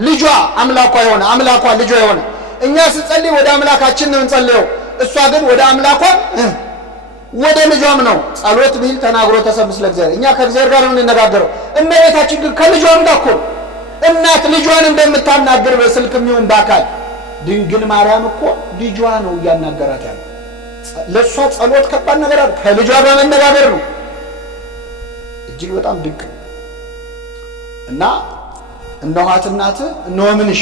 ልጇ አምላኳ የሆነ አምላኳ ልጇ የሆነ። እኛ ስንጸልይ ወደ አምላካችን ነው እንጸልየው። እሷ ግን ወደ አምላኳ ወደ ልጇም ነው። ጸሎት ቢል ተናግሮ ተሰብስ ለእግዚአብሔር። እኛ ከእግዚአብሔር ጋር ነው የምንነጋገረው። እመቤታችን ግን ከልጇም ጋር እኮ እናት ልጇን እንደምታናገር በስልክም ይሁን በአካል ድንግል ማርያም እኮ ልጇ ነው እያናገራት ያለ። ለእሷ ጸሎት ከባድ ነገር አለ። ከልጇ ጋር መነጋገር ነው። እጅግ በጣም ድንቅ እና እነኋት እናትህ እነሆ ምንሽ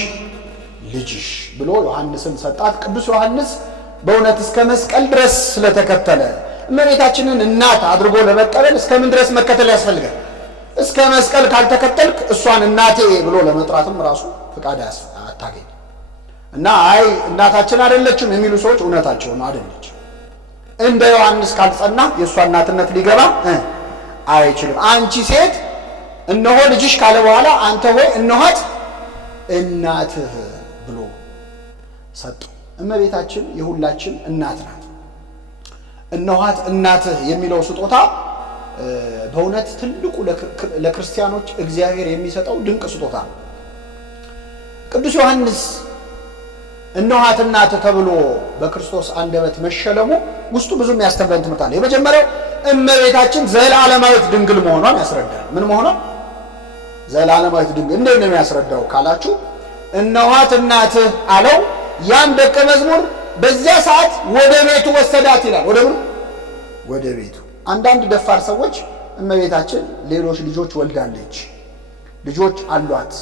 ልጅሽ ብሎ ዮሐንስን ሰጣት። ቅዱስ ዮሐንስ በእውነት እስከ መስቀል ድረስ ስለተከተለ እመቤታችንን እናት አድርጎ ለመቀበል እስከምን ድረስ መከተል ያስፈልጋል? እስከ መስቀል ካልተከተልክ እሷን እናቴ ብሎ ለመጥራትም ራሱ ፍቃድ አታገኝ እና አይ እናታችን አይደለችም የሚሉ ሰዎች እውነታቸውን አይደለች። እንደ ዮሐንስ ካልጸና የእሷ እናትነት ሊገባ አይችልም። አንቺ ሴት እነሆ ልጅሽ ካለ በኋላ አንተ ሆይ እነኋት እናትህ ብሎ ሰጠው። እመቤታችን የሁላችን እናት ናት። እነኋት እናትህ የሚለው ስጦታ በእውነት ትልቁ ለክርስቲያኖች እግዚአብሔር የሚሰጠው ድንቅ ስጦታ ነው። ቅዱስ ዮሐንስ እነኋት እናት ተብሎ በክርስቶስ አንደበት መሸለሙ ውስጡ ብዙ የሚያስተምረን ትምህርት አለ። የመጀመሪያው እመቤታችን ዘላለማዊት ድንግል መሆኗን ያስረዳል። ምን መሆኗን? ዘላለማዊት ድንግል። እንዴት ነው የሚያስረዳው ካላችሁ፣ እነኋት እናትህ አለው። ያም ደቀ መዝሙር በዚያ ሰዓት ወደ ቤቱ ወሰዳት ይላል። ወደ ምን? ወደ ቤቱ። አንዳንድ ደፋር ሰዎች እመቤታችን ሌሎች ልጆች ወልዳለች፣ ልጆች አሏት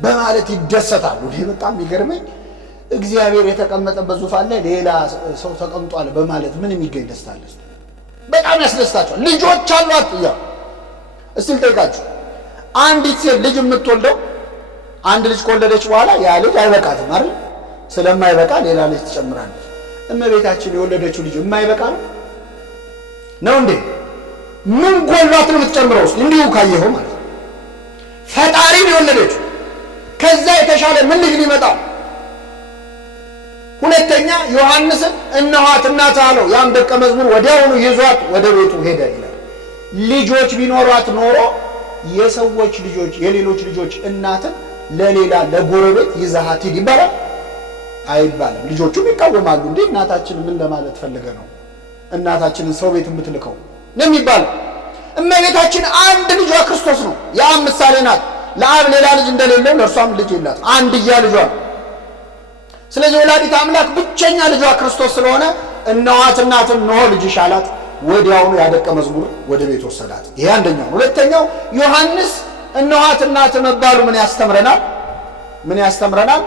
በማለት ይደሰታሉ። ይሄ በጣም ይገርመኝ። እግዚአብሔር የተቀመጠበት ዙፋን ላይ ሌላ ሰው ተቀምጧል በማለት ምን የሚገኝ ደስታ አለ? በጣም ያስደስታቸዋል። ልጆች አሏት እያ እስቲ ልጠይቃችሁ፣ አንዲት ሴት ልጅ የምትወልደው አንድ ልጅ ከወለደች በኋላ ያ ልጅ አይበቃትም አይደል? ስለማይበቃ ሌላ ልጅ ትጨምራለች። እመቤታችን የወለደችው ልጅ የማይበቃ ነው እንዴ? ምን ጎሏት ነው የምትጨምረው? እስኪ እንዲሁ ካየኸው ማለት ነው። ፈጣሪን የወለደችው ከዛ የተሻለ ምን ልጅ ሊመጣ? ሁለተኛ ዮሐንስን እነኋት እናትህ አለው። ያም ደቀ መዝሙር ወዲያውኑ ይዟት ወደ ቤቱ ሄደ ይላል። ልጆች ቢኖሯት ኖሮ የሰዎች ልጆች የሌሎች ልጆች እናትን ለሌላ ለጎረቤት ይዛሃት ሂድ ይባላል አይባልም። ልጆቹም ይቃወማሉ። እንዴ እናታችን ምን ለማለት ፈልገ ነው እናታችንን ሰው ቤት የምትልከው ነው የሚባለው። እመቤታችን አንድ ልጇ ክርስቶስ ነው። የአብ ምሳሌ ናት። ለአብ ሌላ ልጅ እንደሌለው ለእርሷም ልጅ የላት፣ አንድያ ልጇ። ስለዚህ ወላዲት አምላክ ብቸኛ ልጇ ክርስቶስ ስለሆነ እነኋት እናትን እነሆ ልጅሽ አላት። ወዲያውኑ ያደቀ መዝሙር ወደ ቤት ወሰዳት። ይሄ አንደኛው። ሁለተኛው ዮሐንስ እነኋት እናትህ መባሉ ምን ያስተምረናል? ምን ያስተምረናል?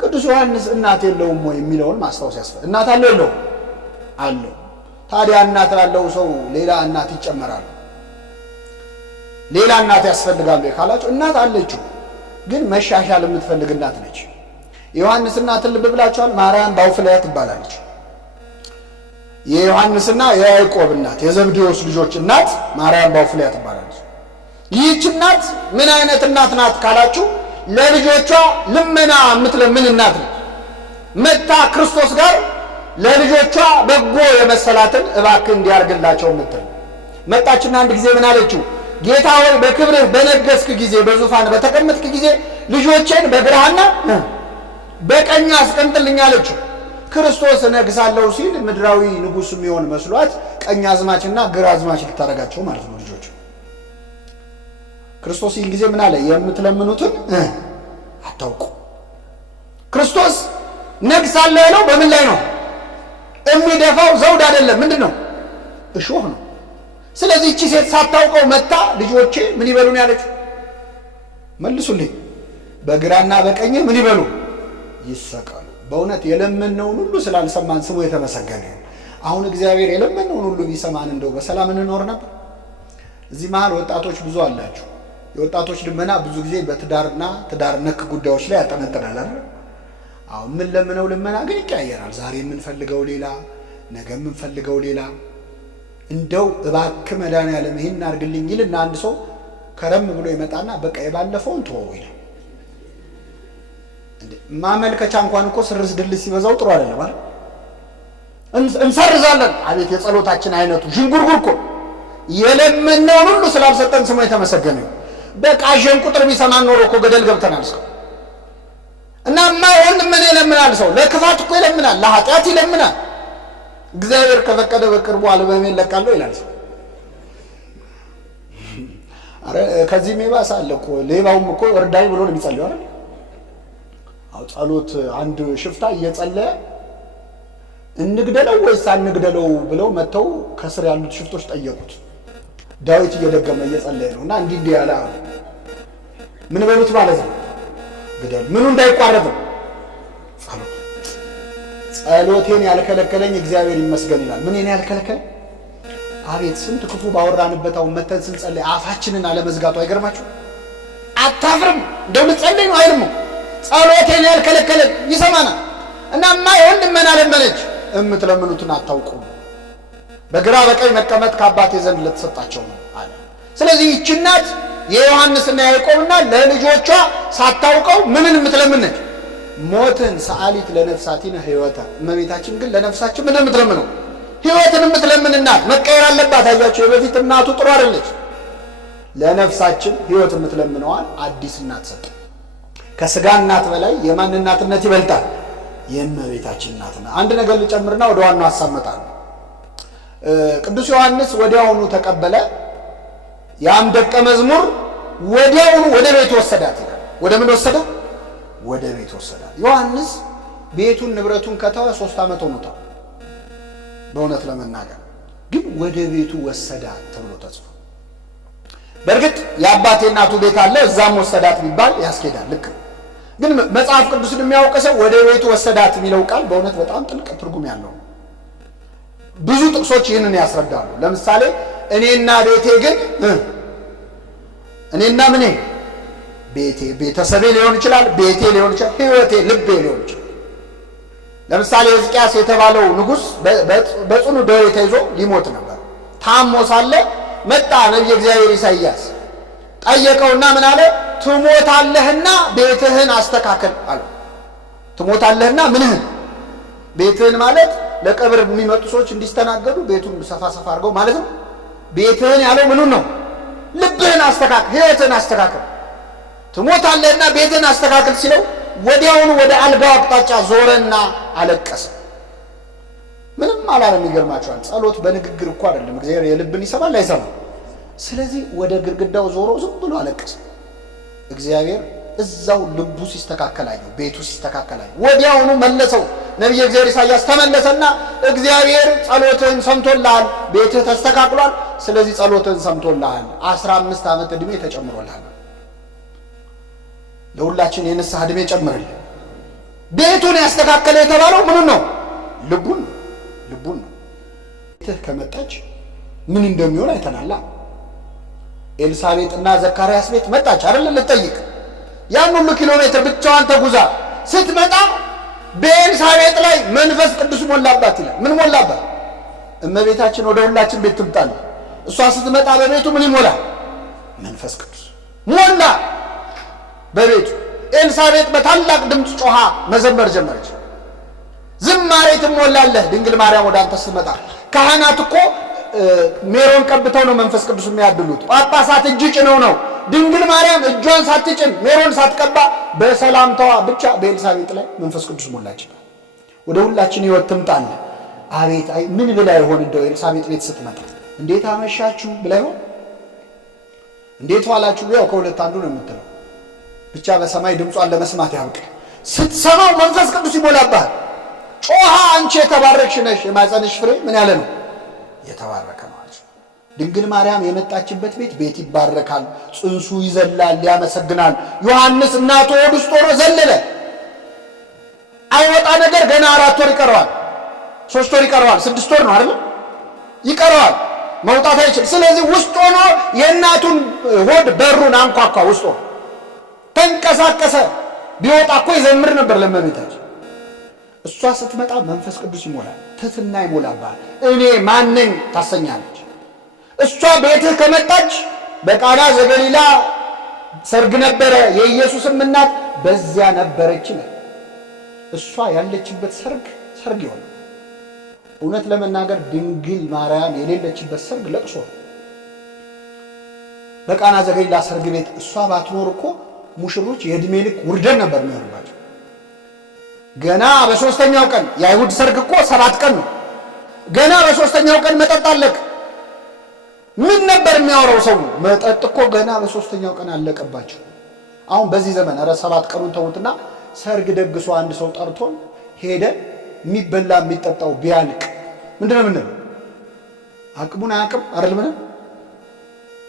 ቅዱስ ዮሐንስ እናት የለውም ወይ የሚለውን ማስታወስ ያስፈልጋል። እናት አለው የለውም? አለው። ታዲያ እናት ላለው ሰው ሌላ እናት ይጨመራል? ሌላ እናት ያስፈልጋል ካላችሁ፣ እናት አለችው፣ ግን መሻሻል የምትፈልግ እናት ነች። የዮሐንስ እናትን ልብ ብላችኋል? ማርያም ባውፍልያ ትባላለች። የዮሐንስና የያዕቆብ እናት የዘብዴዎስ ልጆች እናት ማርያም ባውፍልያ ትባላለች። ይህች እናት ምን አይነት እናት ናት ካላችሁ፣ ለልጆቿ ልመና የምትለምን እናት ነች። መታ ክርስቶስ ጋር ለልጆቿ በጎ የመሰላትን እባክህ እንዲያርግላቸው የምትል መጣችና አንድ ጊዜ ምን አለችው? ጌታ ሆይ በክብርህ በነገስክ ጊዜ በዙፋን በተቀመጥክ ጊዜ ልጆቼን በግራህና በቀኝ አስቀምጥልኝ አለችው። ክርስቶስ እነግሳለሁ ሲል ምድራዊ ንጉሥ የሚሆን መስሏት ቀኝ አዝማችና ግራ አዝማች ልታረጋቸው ማለት ነው ልጆች። ክርስቶስ ይህን ጊዜ ምን አለ? የምትለምኑትን አታውቁ። ክርስቶስ ነግሳለሁ ያለው በምን ላይ ነው? የሚደፋው ዘውድ አይደለም። ምንድን ነው? እሾህ ነው። ስለዚህ እቺ ሴት ሳታውቀው መታ ልጆቼ ምን ይበሉ ነው ያለችው? መልሱልኝ። በግራና በቀኝ ምን ይበሉ? ይሰቀሉ። በእውነት የለመነውን ሁሉ ስላልሰማን ስሙ የተመሰገነ። አሁን እግዚአብሔር የለመነውን ሁሉ ቢሰማን እንደው በሰላም እንኖር ነበር። እዚህ መሃል ወጣቶች ብዙ አላችሁ። የወጣቶች ልመና ብዙ ጊዜ በትዳርና ትዳር ነክ ጉዳዮች ላይ ያጠነጥናል አይደል? አሁን ምን ለምነው ልመና ግን ይቀያየራል። ዛሬ የምንፈልገው ሌላ፣ ነገ የምንፈልገው ሌላ። እንደው እባክህ መድኃኒዓለም ይህን አድርግልኝ ይልና አንድ ሰው ከረም ብሎ ይመጣና በቃ የባለፈውን ተወው ይላል። ማመልከቻ እንኳን እኮ ስርስ ድልስ ሲበዛው ጥሩ አይደለም አይደል? እንሰርዛለን። አቤት የጸሎታችን አይነቱ ዥንጉርጉር እኮ የለመነውን ሁሉ ስላልሰጠን ስሙ የተመሰገነ ነው። በቃ ዥን ቁጥር ቢሰማን ኖሮ እኮ ገደል ገብተናል እስከ እና ማይሆን ምን ይለምናል ሰው? ለክፋት እኮ ይለምናል፣ ለኃጢአት ይለምናል። እግዚአብሔር ከፈቀደ በቅርቡ አልበሜን ለቃለሁ ይላል ሰው። አረ ከዚህ ሜባስ አለ እኮ ሌባውም እኮ እርዳይ ብሎ ነው የሚጸልየው አይደል? አው ጸሎት አንድ ሽፍታ እየጸለየ እንግደለው ወይስ አንግደለው ብለው መተው ከስር ያሉት ሽፍቶች ጠየቁት። ዳዊት እየደገመ እየጸለየ ነውና እንዲህ ያለ ምን በሉት ማለት ነው? ግደል። ምኑ እንዳይቋረጥ ጸሎቴን ያልከለከለኝ እግዚአብሔር ይመስገን ይላል። ምን ያልከለከለ? አቤት ስንት ክፉ ባወራንበት አሁን መተን ስንጸልይ አፋችንን አለመዝጋቱ አይገርማችሁ? አታፍርም? እንደው ልጸልይ ነው አይልም? ጸሎቴን ያልከለከለኝ ይሰማናል። እና ማይሆን ልመና ለመነች። የምትለምኑትን አታውቁም። በግራ በቀኝ መቀመጥ ከአባቴ ዘንድ ለተሰጣቸው ነው አለ። ስለዚህ ይህች እናት የዮሐንስና ያዕቆብና ለልጆቿ ሳታውቀው ምንን የምትለምነች? ሞትን ሰአሊት ለነፍሳቲነ ሕይወተ። እመቤታችን ግን ለነፍሳችን ምን የምትለምነው? ሕይወትን የምትለምን እናት መቀየር አለባት። አያቸው የበፊት እናቱ ጥሩ አይደለች። ለነፍሳችን ሕይወት የምትለምነዋል አዲስ እናት ሰጠ። ከስጋ እናት በላይ የማን እናትነት ይበልጣል? የእመቤታችን እናትና አንድ ነገር ልጨምርና ወደ ዋናው ሐሳብ እመጣለሁ። ቅዱስ ዮሐንስ ወዲያውኑ ተቀበለ። ያም ደቀ መዝሙር ወዲያውኑ ወደ ቤት ወሰዳት ይላል። ወደ ምን ወሰደ? ወደ ቤት ወሰዳት። ዮሐንስ ቤቱን ንብረቱን ከተወ 3 ዓመት ሆኖታል። በእውነት ለመናገር ግን ወደ ቤቱ ወሰዳት ተብሎ ተጽፎ በእርግጥ የአባቴ እናቱ ቤት አለ እዛም ወሰዳት ቢባል ያስኬዳል። ልክ ግን መጽሐፍ ቅዱስን የሚያውቅ ሰው ወደ ቤቱ ወሰዳት የሚለው ቃል በእውነት በጣም ጥልቅ ትርጉም ያለው። ብዙ ጥቅሶች ይህንን ያስረዳሉ። ለምሳሌ እኔና ቤቴ ግን እኔና ምኔ ቤቴ ቤተሰቤ ሊሆን ይችላል፣ ቤቴ ሊሆን ይችላል፣ ሕይወቴ ልቤ ሊሆን ይችላል። ለምሳሌ ሕዝቅያስ የተባለው ንጉሥ በጽኑ ደዌ ተይዞ ሊሞት ነበር። ታሞ ሳለ መጣ ነቢየ እግዚአብሔር ኢሳይያስ ጠየቀውና ምን አለ? ትሞታለህና ቤትህን አስተካከል አለ። ትሞታለህና ምንህን? ቤትህን ማለት ለቀብር የሚመጡ ሰዎች እንዲስተናገዱ ቤቱን ሰፋ ሰፋ አድርገው ማለት ነው። ቤትህን ያለው ምኑን ነው? ልብህን አስተካክል፣ ሕይወትህን አስተካክል። ትሞታለህና ቤትህን አስተካክል ሲለው ወዲያውኑ ወደ አልጋው አቅጣጫ ዞረና አለቀሰ። ምንም አላለም። ይገርማቸዋል። ጸሎት በንግግር እኮ አይደለም። እግዚአብሔር የልብን ይሰማል አይሰማም? ስለዚህ ወደ ግድግዳው ዞሮ ዝም ብሎ አለቀሰ። እግዚአብሔር እዛው ልቡ ሲስተካከል አየው፣ ቤቱ ሲስተካከል አየው። ወዲያውኑ መለሰው። ነቢየ እግዚአብሔር ኢሳይያስ ተመለሰና እግዚአብሔር ጸሎትህን ሰምቶልሃል፣ ቤትህ ተስተካክሏል፣ ስለዚህ ጸሎትህን ሰምቶልሃል፣ 15 ዓመት ዕድሜ ተጨምሮልሃል። ለሁላችን የንስሐ ዕድሜ ጨምርልን። ቤቱን ያስተካከለ የተባለው ምኑን ነው? ልቡን ነው። ቤትህ ከመጣች ምን እንደሚሆን አይተናላ። ኤልሳቤጥና ዘካርያስ ቤት መጣች አይደል? ልትጠይቅ ያን ሁሉ ኪሎ ሜትር ብቻዋን ተጉዛ ስትመጣ በኤልሳቤጥ ላይ መንፈስ ቅዱስ ሞላባት ይላል። ምን ሞላባት? እመቤታችን ወደ ሁላችን ቤት ትምጣል። እሷ ስትመጣ በቤቱ ምን ይሞላል? መንፈስ ቅዱስ ሞላ በቤቱ። ኤልሳቤጥ በታላቅ ድምፅ ጮኻ መዘመር ጀመረች። ዝማሬ ትሞላለህ ድንግል ማርያም ወደ አንተ ስትመጣ። ካህናት እኮ ሜሮን ቀብተው ነው መንፈስ ቅዱስ የሚያድሉት። ጳጳሳት እጅ ጭነው ነው። ድንግል ማርያም እጇን ሳትጭን ሜሮን ሳትቀባ በሰላምታዋ ብቻ በኤልሳቤጥ ላይ መንፈስ ቅዱስ ሞላች። ወደ ሁላችን ሕይወት ትምጣለ። አቤት አይ ምን ብላ ይሆን እንደው ኤልሳቤጥ ቤት ስትመጣ? እንዴት አመሻችሁ ብላ ይሆን? እንዴት ዋላችሁ? ያው ከሁለት አንዱ ነው የምትለው። ብቻ በሰማይ ድምጿን ለመስማት ያብቅ። ስትሰማው መንፈስ ቅዱስ ይሞላባል። ጮሃ አንቺ የተባረክሽ ነሽ፣ የማኅፀንሽ ፍሬ ምን ያለ ነው? የተባረከ ነው። ድንግል ማርያም የመጣችበት ቤት ይባረካል። ጽንሱ ይዘላል፣ ያመሰግናል። ዮሐንስ እናቱ ሆድ ውስጥ ሆኖ ዘለለ። አይወጣ ነገር ገና 4 ወር ይቀረዋል፣ 3 ወር ይቀረዋል፣ 6 ወር ነው አይደል? ይቀረዋል፣ መውጣት አይችል። ስለዚህ ውስጥ ሆኖ የእናቱን ሆድ በሩን አንኳኳ። ውስጥ ሆኖ ተንቀሳቀሰ። ቢወጣ እኮ ይዘምር ነበር ለእመቤታችን። እሷ ስትመጣ መንፈስ ቅዱስ ይሞላል፣ ትሕትና ይሞላባል። እኔ ማን ነኝ ታሰኛለች። እሷ ቤትህ ከመጣች በቃና ዘገሊላ ሰርግ ነበረ። የኢየሱስም እናት በዚያ ነበረች ነው። እሷ ያለችበት ሰርግ ይሆናል። እውነት ለመናገር ድንግል ማርያም የሌለችበት ሰርግ ለቅሶ ነው። በቃና ዘገሊላ ሰርግ ቤት እሷ ባትኖር እኮ ሙሽሮች የዕድሜ ልክ ውርደት ነበር የሚሆንባቸው። ገና በ3ኛው ቀን የአይሁድ ሰርግ እኮ 7 ቀን ነው። ገና በ3ኛው ቀን መጠጥ አለቀ። ምን ነበር የሚያወራው ሰው? መጠጥ እኮ ገና በ3ኛው ቀን አለቀባቸው። አሁን በዚህ ዘመን 7 ቀኑን ተውትና ሰርግ ደግሶ አንድ ሰው ጠርቶን ሄደ የሚበላ የሚጠጣው ቢያልቅ ምንድነው የምንለው? አቅሙን አያውቅም አይደል? ምን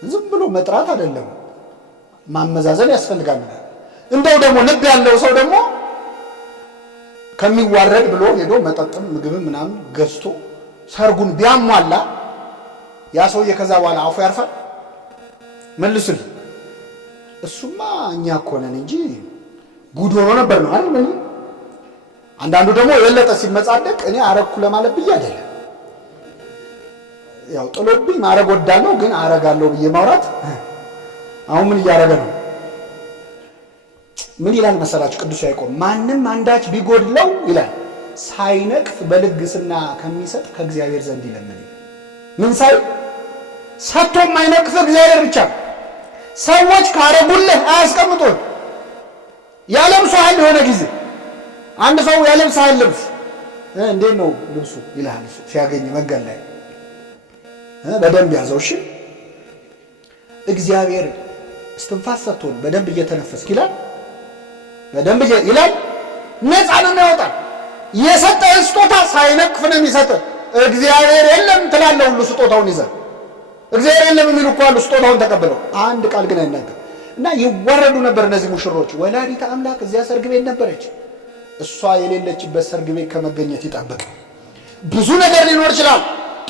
ዝም ብሎ መጥራት አይደለም፣ ማመዛዘን ያስፈልጋል። እንደው ደግሞ ልብ ያለው ሰው ደግሞ ከሚዋረድ ብሎ ሄዶ መጠጥም ምግብም ምናምን ገዝቶ ሰርጉን ቢያሟላ ያ ሰውዬ ከዛ በኋላ አፉ ያርፋል? መልሱል። እሱማ እኛ እኮ ነን እንጂ ጉድ ሆኖ ነበር ነው አይደል? ምን አንዳንዱ ደግሞ የበለጠ ሲመጻደቅ እኔ አረግኩ ለማለት ብዬ አይደለም። ያው ጥሎብኝ ማረግ ወዳለሁ ግን አረጋለሁ ብዬ ማውራት አሁን ምን እያረገ ነው? ምን ይላል መሰላችሁ ቅዱስ ያዕቆብ? ማንም አንዳች ቢጎድለው ይላል ሳይነቅፍ በልግስና ከሚሰጥ ከእግዚአብሔር ዘንድ ይለምን። ምን ሳይ ሰጥቶ የማይነቅፍ እግዚአብሔር ብቻ። ሰዎች ካረጉልህ አያስቀምጡህ። ያለም ሰው የሆነ ጊዜ አንድ ሰው ያለብሳል ልብስ እንዴት ነው ልብሱ ይልሃል ሲያገኝ መንገድ ላይ በደንብ ያዘው። እሺ እግዚአብሔር እስትንፋስ ሰጥቶን በደንብ እየተነፈስክ ይላል በደንብ ይላል ነፃ ነው የሚያወጣው። የሰጠህ ስጦታ ሳይነቅፍ ነው የሚሰጥህ። እግዚአብሔር የለም ትላለህ ሁሉ ስጦታውን ይዘህ እግዚአብሔር የለም የሚሉ እኮ አሉ ስጦታውን ተቀብለው አንድ ቃል ግን አይናገር እና ይወረዱ ነበር እነዚህ ሙሽሮች። ወላዲተ አምላክ እዚያ ሰርግ ቤት ነበረች። እሷ የሌለችበት ሰርግ ቤት ከመገኘት ይጠብቅ። ብዙ ነገር ሊኖር ይችላል።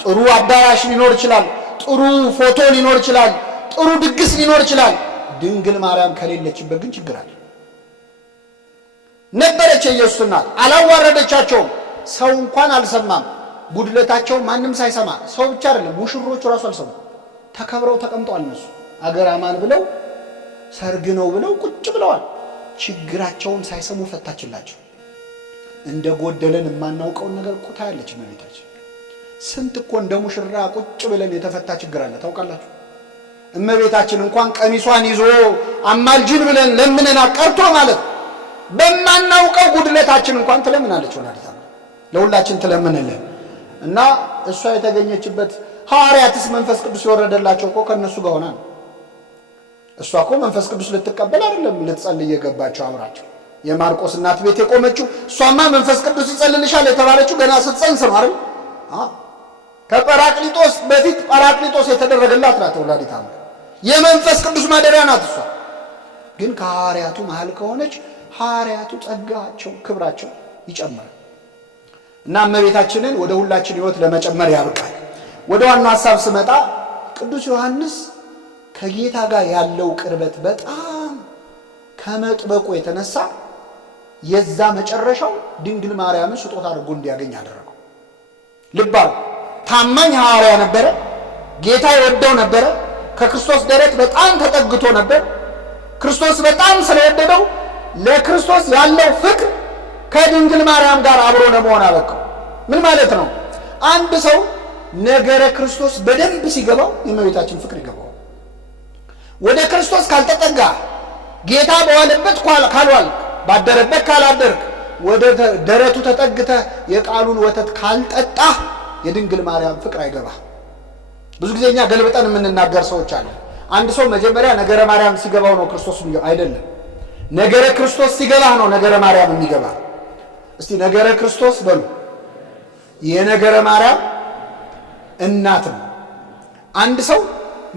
ጥሩ አዳራሽ ሊኖር ይችላል። ጥሩ ፎቶ ሊኖር ይችላል። ጥሩ ድግስ ሊኖር ይችላል። ድንግል ማርያም ከሌለችበት ግን ችግር አለ። ነበረች የኢየሱስ እናት አላዋረደቻቸውም። ሰው እንኳን አልሰማም። ጉድለታቸው ማንም ሳይሰማ ሰው ብቻ አይደለም ሙሽሮቹ ራሱ አልሰሙ። ተከብረው ተቀምጠዋል። እነሱ አገር አማን ብለው ሰርግ ነው ብለው ቁጭ ብለዋል። ችግራቸውን ሳይሰሙ ፈታችላቸው። እንደ ጎደለን የማናውቀውን ነገር እኮ ታያለች እመቤታችን። ስንት እኮ እንደ ሙሽራ ቁጭ ብለን የተፈታ ችግር አለ ታውቃላችሁ። እመቤታችን እንኳን ቀሚሷን ይዞ አማልጅን ብለን ለምነና ቀርቶ ማለት በማናውቀው ጉድለታችን እንኳን ትለምናለች ወላዲተ አምላክ ለሁላችን ትለምንልን እና እሷ የተገኘችበት ሐዋርያትስ መንፈስ ቅዱስ የወረደላቸው እኮ ከነሱ ጋር ሆና ነው። እሷ እኮ መንፈስ ቅዱስ ልትቀበል አይደለም ልትጸልይ የገባቸው አብራቸው የማርቆስ እናት ቤት የቆመችው እሷማ መንፈስ ቅዱስ ይጸልልሻል የተባለችው ገና ስትጸንስ ነው አይደል? ከጰራቅሊጦስ በፊት ጰራቅሊጦስ የተደረገላት ናት ወላዲተ አምላክ። የመንፈስ ቅዱስ ማደሪያ ናት እሷ። ግን ከሐዋርያቱ መሃል ከሆነች ሐዋርያቱ ጸጋቸው ክብራቸው ይጨምራል እና እመቤታችንን ወደ ሁላችን ሕይወት ለመጨመር ያብቃል። ወደ ዋናው ሐሳብ ስመጣ ቅዱስ ዮሐንስ ከጌታ ጋር ያለው ቅርበት በጣም ከመጥበቁ የተነሳ የዛ መጨረሻው ድንግል ማርያምን ስጦታ አድርጎ እንዲያገኝ አደረገው። ልባው ታማኝ ሐዋርያ ነበረ። ጌታ ይወደው ነበረ። ከክርስቶስ ደረት በጣም ተጠግቶ ነበር። ክርስቶስ በጣም ስለወደደው ለክርስቶስ ያለው ፍቅር ከድንግል ማርያም ጋር አብሮ ለመሆን አበቃው። ምን ማለት ነው? አንድ ሰው ነገረ ክርስቶስ በደንብ ሲገባው የእመቤታችን ፍቅር ይገባው። ወደ ክርስቶስ ካልተጠጋ ጌታ በዋለበት ካልዋል ባደረበት ካላደርክ ወደ ደረቱ ተጠግተህ የቃሉን ወተት ካልጠጣ የድንግል ማርያም ፍቅር አይገባ። ብዙ ጊዜ እኛ ገልብጠን የምንናገር ሰዎች አለ። አንድ ሰው መጀመሪያ ነገረ ማርያም ሲገባው ነው ክርስቶስ አይደለም። ነገረ ክርስቶስ ሲገባህ ነው ነገረ ማርያም የሚገባ። እስቲ ነገረ ክርስቶስ በሉ። የነገረ ማርያም እናት ነው። አንድ ሰው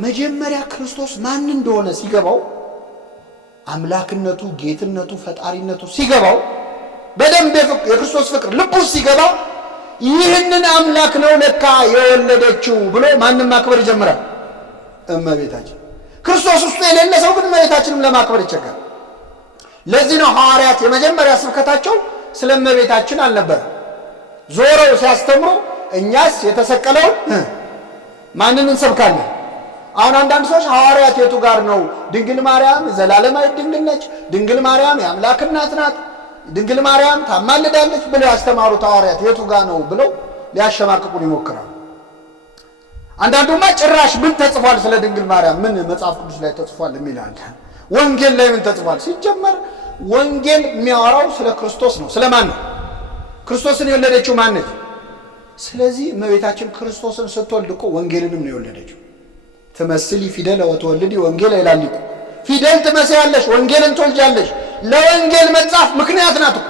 መጀመሪያ ክርስቶስ ማን እንደሆነ ሲገባው አምላክነቱ፣ ጌትነቱ፣ ፈጣሪነቱ ሲገባው በደንብ የክርስቶስ ፍቅር ልቡ ሲገባ ይህንን አምላክ ነው ለካ የወለደችው ብሎ ማንም ማክበር ይጀምራል። እመቤታችን ክርስቶስ ውስጥ የሌለ ሰው ግን እመቤታችንም ለማክበር ይቸገራል። ለዚህ ነው ሐዋርያት የመጀመሪያ ስብከታቸው ስለ እመቤታችን አልነበረ። ዞረው ሲያስተምሩ እኛስ የተሰቀለውን ማንን እንሰብካለን? አሁን አንዳንድ ሰዎች ሐዋርያት የቱ ጋር ነው ድንግል ማርያም ዘላለማዊ ድንግል ነች፣ ድንግል ማርያም የአምላክ እናት ናት፣ ድንግል ማርያም ታማልዳለች ብለው ያስተማሩት ሐዋርያት የቱ ጋር ነው ብለው ሊያሸማቅቁን ይሞክራሉ። አንዳንዱማ ጭራሽ ምን ተጽፏል ስለ ድንግል ማርያም ምን መጽሐፍ ቅዱስ ላይ ተጽፏል የሚል አለ። ወንጌል ላይ ምን ተጽፏል? ሲጀመር ወንጌል የሚያወራው ስለ ክርስቶስ ነው። ስለማን ነው? ክርስቶስን የወለደችው ማን ነች? ስለዚህ እመቤታችን ክርስቶስን ስትወልድ እኮ ወንጌልንም ነው የወለደችው። ትመስሊ ፊደል ወትወልዲ ወንጌል ይላል ሊቁ። ፊደል ትመስያለሽ፣ ወንጌልን ትወልጃለሽ። ለወንጌል መጻፍ ምክንያት ናት እኮ።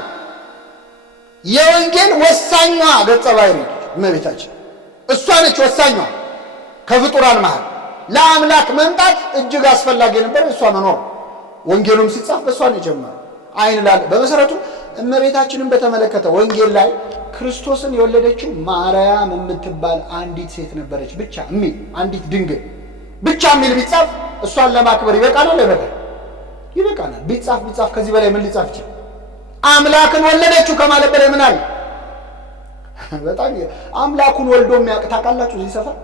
የወንጌል ወሳኟ ገጸ ባህሪ እመቤታችን እሷ ነች። ወሳኟ ከፍጡራን መሃል ለአምላክ መምጣት እጅግ አስፈላጊ ነበር እሷ መኖር። ወንጌሉም ሲጻፍ በእሷ ነው የጀመረው። አይን ላለ በመሰረቱ እመቤታችንን በተመለከተ ወንጌል ላይ ክርስቶስን የወለደችው ማርያም የምትባል አንዲት ሴት ነበረች ብቻ የሚል አንዲት ድንግል ብቻ የሚል ቢጻፍ እሷን ለማክበር ይበቃናል አይበቃም? ይበቃናል። ቢጻፍ ከዚህ በላይ ምን ሊጻፍ ይችላል? አምላክን ወለደችው ከማለት በላይ ምን አለ? በጣም አምላኩን ወልዶ የሚያውቅ ታውቃላችሁ እዚህ ሰፈር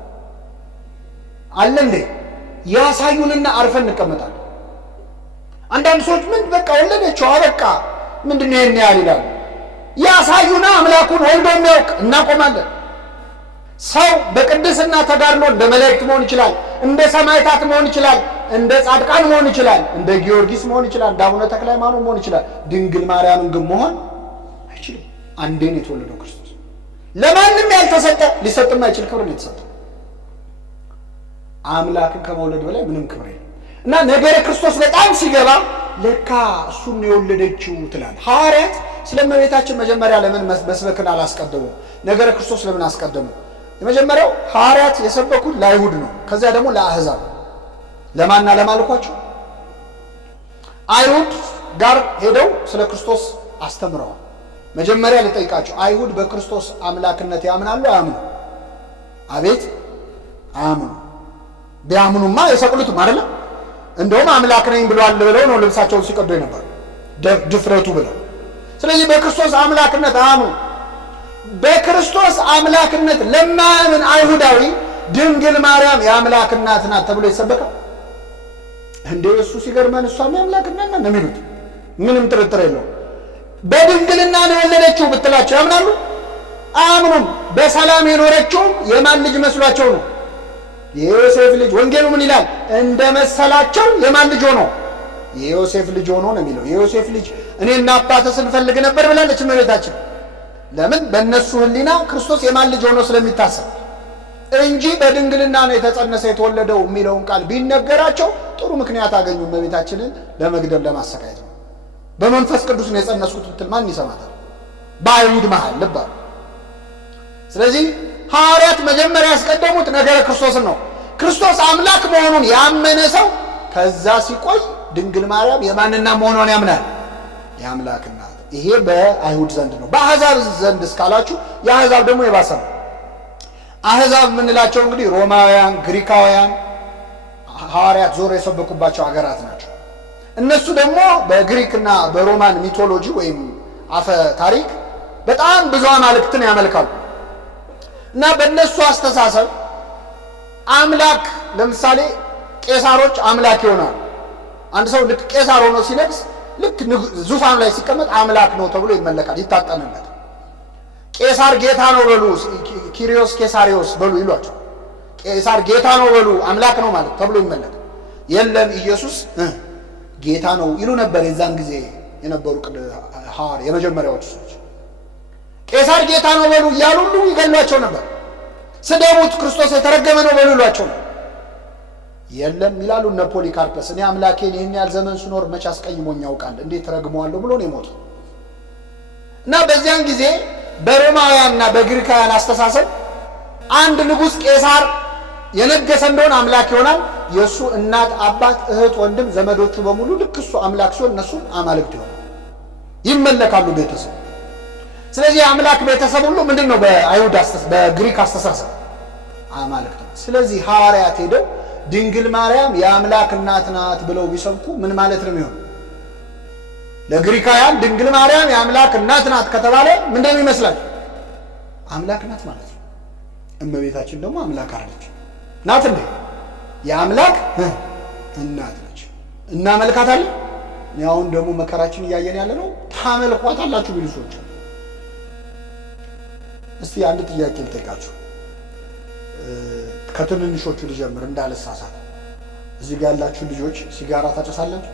አለ እንዴ? ያሳዩንና አርፈን እንቀመጣለን። አንዳንድ ሰዎች ምን በቃ ወለደችው አበቃ ምንድነው ይሄን ያህል ይላሉ። ያሳዩና አምላኩን ወልዶ የሚያውቅ እናቆማለን። ሰው በቅድስና ተጋድሎ እንደ መላእክት መሆን ይችላል፣ እንደ ሰማዕታት መሆን ይችላል፣ እንደ ጻድቃን መሆን ይችላል፣ እንደ ጊዮርጊስ መሆን ይችላል፣ እንደ አቡነ ተክለ ሃይማኖት መሆን ይችላል። ድንግል ማርያምን ግን መሆን አንዴ ነው የተወለደው ክርስቶስ። ለማንም ያልተሰጠ ሊሰጥም አይችል ክብር ነው የተሰጠው። አምላክን ከመውለድ በላይ ምንም ክብር የለም። እና ነገረ ክርስቶስ በጣም ሲገባ ለካ እሱን የወለደችው ትላል። ሐዋርያት ስለ እመቤታችን መጀመሪያ ለምን መስበክን አላስቀደሙ? ነገረ ክርስቶስ ለምን አስቀደሙ? የመጀመሪያው ሐዋርያት የሰበኩት ለአይሁድ ነው። ከዚያ ደግሞ ለአሕዛብ። ለማንና ለማልኳቸው አይሁድ ጋር ሄደው ስለ ክርስቶስ አስተምረዋል። መጀመሪያ ልጠይቃቸው፣ አይሁድ በክርስቶስ አምላክነት ያምናሉ አያምኑ? አቤት አያምኑ። ቢያምኑማ የሰቅሉትም አይደለም። እንደውም አምላክ ነኝ ብለዋል ብለው ነው ልብሳቸውን ሲቀዱ የነበረው ድፍረቱ ብለው። ስለዚህ በክርስቶስ አምላክነት አያምኑ። በክርስቶስ አምላክነት ለማያምን አይሁዳዊ ድንግል ማርያም የአምላክ እናት ናት ተብሎ ይሰበካል እንዴ? እሱ ሲገርመን እሷም የአምላክ እናት ናት ነው የሚሉት። ምንም ጥርጥር የለውም። በድንግልና ነው የወለደችው ብትላቸው ያምናሉ? አያምኑም። በሰላም የኖረችውም የማን ልጅ መስሏቸው ነው? የዮሴፍ ልጅ። ወንጌሉ ምን ይላል? እንደ መሰላቸው የማን ልጅ ሆኖ? የዮሴፍ ልጅ ሆኖ ነው የሚለው። የዮሴፍ ልጅ እኔና አባትህ ስንፈልግ ነበር ብላለች እመቤታችን። ለምን? በእነሱ ሕሊና ክርስቶስ የማን ልጅ ሆኖ ስለሚታሰብ እንጂ በድንግልና ነው የተጸነሰ የተወለደው የሚለውን ቃል ቢነገራቸው ጥሩ ምክንያት አገኙ እመቤታችንን ለመግደል ለማሰቃየት ነው። በመንፈስ ቅዱስ ነው የጸነስኩት ብትል ማን ይሰማታል? በአይሁድ መሃል ልባል። ስለዚህ ሐዋርያት መጀመሪያ ያስቀደሙት ነገረ ክርስቶስን ነው። ክርስቶስ አምላክ መሆኑን ያመነ ሰው ከዛ ሲቆይ ድንግል ማርያም የማንና መሆኗን ያምናል? የአምላክ እናት። ይሄ በአይሁድ ዘንድ ነው። በአሕዛብ ዘንድ እስካላችሁ የአሕዛብ ደግሞ የባሰ ነው። አሕዛብ የምንላቸው እንግዲህ ሮማውያን፣ ግሪካውያን ሐዋርያት ዞሮ የሰበኩባቸው ሀገራት ናቸው። እነሱ ደግሞ በግሪክና በሮማን ሚቶሎጂ ወይም አፈ ታሪክ በጣም ብዙ አማልክትን ያመልካሉ። እና በእነሱ አስተሳሰብ አምላክ ለምሳሌ ቄሳሮች አምላክ ይሆናሉ። አንድ ሰው ልክ ቄሳር ሆኖ ሲነግስ ልክ ዙፋን ላይ ሲቀመጥ አምላክ ነው ተብሎ ይመለካል፣ ይታጠንለታል። ቄሳር ጌታ ነው በሉ፣ ኪሪዮስ ቄሳሪዮስ በሉ ይሏቸው። ቄሳር ጌታ ነው በሉ አምላክ ነው ማለት ተብሎ ይመለካል። የለም ኢየሱስ ጌታ ነው ይሉ ነበር የዛን ጊዜ የነበሩ ሐዋርያት የመጀመሪያዎቹ ሰዎች። ቄሳር ጌታ ነው በሉ እያሉ ሁሉ ይገሏቸው ነበር። ስደቡት፣ ክርስቶስ የተረገመ ነው በሉ ይሏቸው ነበር። የለም ይላሉ እነ ፖሊካርፐስ፣ እኔ አምላኬን ይህን ያህል ዘመን ስኖር መቼ አስቀይሞኝ ያውቃል? እንዴት ረግመዋለሁ ብሎ ነው የሞተው። እና በዚያን ጊዜ በሮማውያንና በግሪካውያን አስተሳሰብ አንድ ንጉሥ ቄሳር የነገሰ እንደሆነ አምላክ ይሆናል። የእሱ እናት፣ አባት፣ እህት፣ ወንድም፣ ዘመዶቹ በሙሉ ልክ እሱ አምላክ ሲሆን እነሱ አማልክት ይሆናል፣ ይመለካሉ ቤተሰብ። ስለዚህ የአምላክ ቤተሰብ ሁሉ ምንድን ነው? በአይሁድ በግሪክ አስተሳሰብ አማልክት ነው። ስለዚህ ሐዋርያት ሄደው ድንግል ማርያም የአምላክ እናት ናት ብለው ቢሰብኩ ምን ማለት ነው የሚሆነው? ለግሪካውያን ድንግል ማርያም የአምላክ እናት ናት ከተባለ ምንድን ነው ይመስላል? አምላክ ናት ማለት ነው። እመቤታችን ደግሞ አምላክ አለች ናት እንዴ? የአምላክ እናት ነች። እናመልካታለን። አሁን ደግሞ መከራችን እያየን ያለ ነው። ታመልኳታላችሁ ቢሉ ሰዎች። እስቲ አንድ ጥያቄ ልጠይቃችሁ። ከትንንሾቹ ልጀምር እንዳልሳሳት። እዚህ ጋር ያላችሁ ልጆች ሲጋራ ታጨሳላችሁ?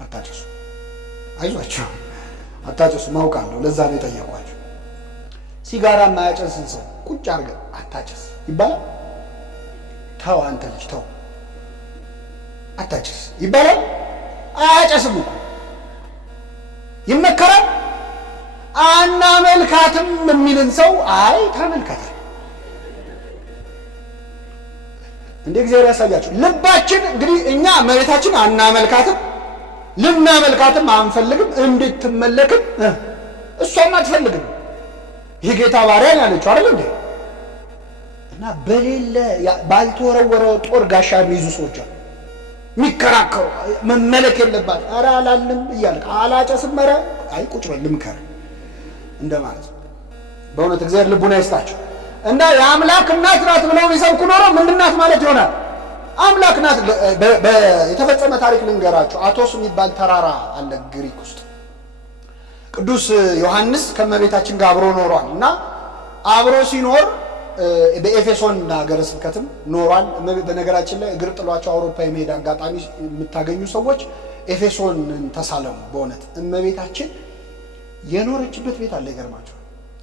አታጨሱ። አይዟችሁ አታጨሱ። ማውቃለሁ፣ ለዛ ነው የጠየኳችሁ። ሲጋራ የማያጨስን ሰው ቁጭ አድርገን አታጨስ ይባላል? ተው አንተ ልጅ ተው አታጨስ ይባላል? አያጨስም እኮ ይመከራል። አናመልካትም የሚልን ሰው አይ ታመልካታል እንደ እግዚአብሔር ያሳያችሁ። ልባችን እንግዲህ እኛ እመቤታችን አናመልካትም፣ ልናመልካትም አንፈልግም፣ እንድትመለክም እሷም አትፈልግም። የጌታ ባሪያ ያለችው አይደል እንዴ? እና በሌለ ባልተወረወረ ጦር ጋሻ የሚይዙ ሰዎች አሉ፣ የሚከራከሩ መመለክ የለባት ኧረ አላልም እያልክ አላጨስም፣ ኧረ አይ ቁጭ በል ልምከር እንደማለት ነው። በእውነት እግዚአብሔር ልቡና ይስጣቸው። እና የአምላክ እናት ናት ብለው ቢሰብኩ ኖሮ ምንድን ናት ማለት ይሆናል? አምላክ ናት። የተፈጸመ ታሪክ ልንገራችሁ። አቶስ የሚባል ተራራ አለ ግሪክ ውስጥ። ቅዱስ ዮሐንስ ከእመቤታችን ጋር አብሮ ኖሯል። እና አብሮ ሲኖር በኤፌሶን ሀገረ ስብከትም ኖሯል። በነገራችን ላይ እግር ጥሏቸው አውሮፓ የመሄድ አጋጣሚ የምታገኙ ሰዎች ኤፌሶንን ተሳለሙ። በእውነት እመቤታችን የኖረችበት ቤት አለ። ይገርማቸው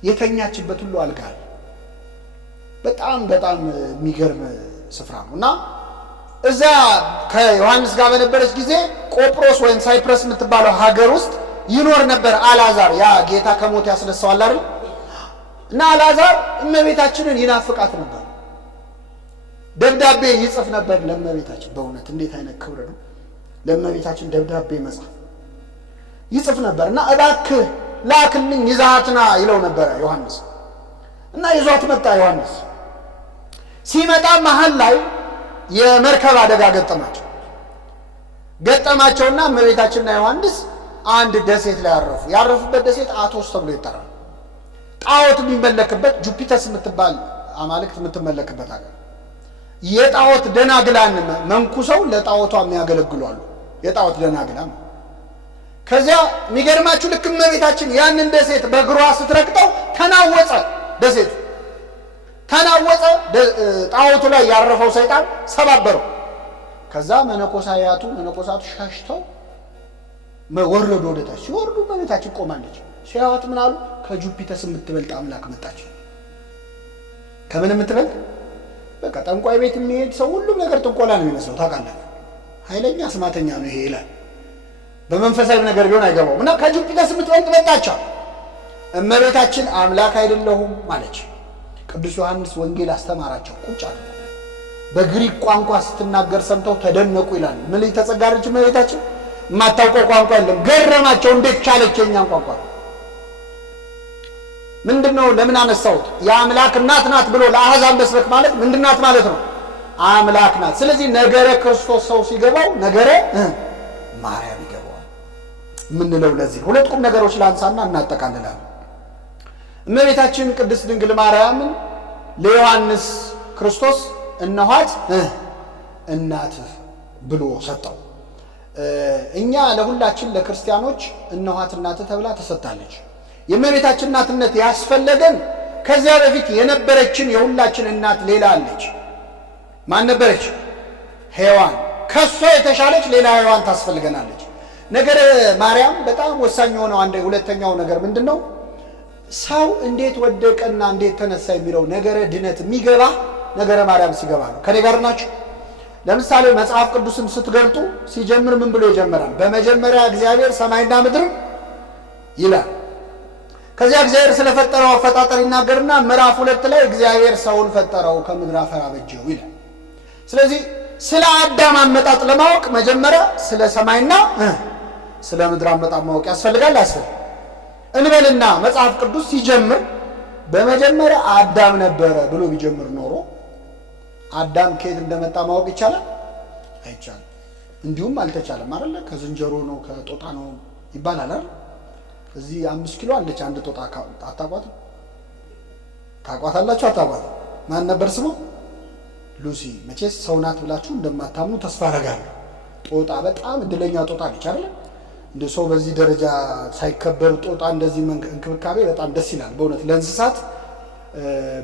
የተኛችበት ሁሉ አልጋ አለ። በጣም በጣም የሚገርም ስፍራ ነው እና እዛ ከዮሐንስ ጋር በነበረች ጊዜ ቆጵሮስ ወይም ሳይፕረስ የምትባለው ሀገር ውስጥ ይኖር ነበር አልዓዛር። ያ ጌታ ከሞት ያስነሳዋል አይደል? እና አልዓዛር እመቤታችንን ይናፍቃት ነበር። ደብዳቤ ይጽፍ ነበር ለእመቤታችን። በእውነት እንዴት አይነት ክብር ነው! ለእመቤታችን ደብዳቤ መጻፍ ይጽፍ ነበር እና እባክህ ላክልኝ ይዛትና ይለው ነበር ዮሐንስ። እና ይዟት መጣ ዮሐንስ። ሲመጣ መሃል ላይ የመርከብ አደጋ ገጠማቸውና እመቤታችንና ዮሐንስ አንድ ደሴት ላይ ያረፉ። ያረፉበት ደሴት አቶስ ተብሎ ይጠራል። ጣዖት የሚመለክበት ጁፒተስ የምትባል አማልክት የምትመለክበት ሀገር። የጣዖት ደናግላን መንኩሰው ለጣዖቷ የሚያገለግሉ አሉ። የጣዖት ደናግላን። ከዚያ የሚገርማችሁ ልክ እመቤታችን ያንን ደሴት በእግሯ ስትረግጠው ተናወጸ። ደሴቱ ተናወጸ። ጣዖቱ ላይ ያረፈው ሰይጣን ሰባበረው። ከዛ መነኮሳቱ ሸሽተው ወረዱ ወደታች። ሲወርዱ እመቤታችን ቆማለች። ሲያዩት ምን አሉ? ከጁፒተስ የምትበልጥ አምላክ መጣች። ከምን የምትበልጥ? በቃ ጠንቋይ ቤት የሚሄድ ሰው ሁሉም ነገር ጥንቆላ ነው የሚመስለው። ታውቃለህ፣ ኃይለኛ አስማተኛ ነው ይሄ ይላል። በመንፈሳዊ ነገር ቢሆን አይገባውም። እና ከጁፒተስ የምትበልጥ መጣች። እመቤታችን አምላክ አይደለሁም ማለች። ቅዱስ ዮሐንስ ወንጌል አስተማራቸው። ቁጭ አለ። በግሪክ ቋንቋ ስትናገር ሰምተው ተደነቁ ይላል። ምን ላይ ተጸጋረች እመቤታችን? የማታውቀው ቋንቋ የለም። ገረማቸው። እንዴት ቻለች የኛን ቋንቋ? ምንድነው? ለምን አነሳሁት? የአምላክ እናት ናት ብሎ ለአሕዛብ መስበክ ማለት ምንድናት ማለት ነው? አምላክ ናት። ስለዚህ ነገረ ክርስቶስ ሰው ሲገባው ነገረ ማርያም ይገባዋል ምንለው ለዚህ። ሁለት ቁም ነገሮች ላንሳና እናጠቃልላለን። እመቤታችን ቅድስት ድንግል ማርያምን ለዮሐንስ ክርስቶስ እነኋት እናትህ ብሎ ሰጠው። እኛ ለሁላችን ለክርስቲያኖች እነኋት እናትህ ተብላ ተሰጥታለች። የእመቤታችን እናትነት ያስፈለገን ከዚያ በፊት የነበረችን የሁላችን እናት ሌላ አለች። ማን ነበረች? ሔዋን። ከሷ የተሻለች ሌላ ሔዋን ታስፈልገናለች። ነገረ ማርያም በጣም ወሳኝ የሆነው ሁለተኛው ነገር ምንድነው? ሰው እንዴት ወደቀና እንዴት ተነሳ የሚለው ነገረ ድነት የሚገባ ነገረ ማርያም ሲገባ ነው። ከኔ ጋር ናችሁ? ለምሳሌ መጽሐፍ ቅዱስን ስትገልጡ ሲጀምር ምን ብሎ ይጀምራል? በመጀመሪያ እግዚአብሔር ሰማይና ምድር ይላል። ከዚያ እግዚአብሔር ስለፈጠረው አፈጣጠር ይናገርና ምዕራፍ 2 ላይ እግዚአብሔር ሰውን ፈጠረው ከምድር አፈር አበጀው ይላል። ስለዚህ ስለ አዳም አመጣጥ ለማወቅ መጀመሪያ ስለ ሰማይና ስለ ምድር አመጣጥ ማወቅ ያስፈልጋል። እንበልና መጽሐፍ ቅዱስ ሲጀምር በመጀመሪያ አዳም ነበረ ብሎ ቢጀምር ኖሮ አዳም ከየት እንደመጣ ማወቅ ይቻላል? አይቻልም። እንዲሁም አልተቻለም አይደል? ከዝንጀሮ ነው ከጦጣ ነው ይባላል አይደል? እዚህ 5 ኪሎ አለች አንድ ጦጣ። አታቋትም? ታቋታላችሁ? አታቋትም? ማን ነበር ስሙ? ሉሲ። መቼስ ሰው ናት ብላችሁ እንደማታምኑ ተስፋ አደርጋለሁ። ጦጣ በጣም እድለኛ ጦጣ ነች አይደል? እንደ ሰው በዚህ ደረጃ ሳይከበር ጦጣ እንደዚህ እንክብካቤ በጣም ደስ ይላል በእውነት። ለእንስሳት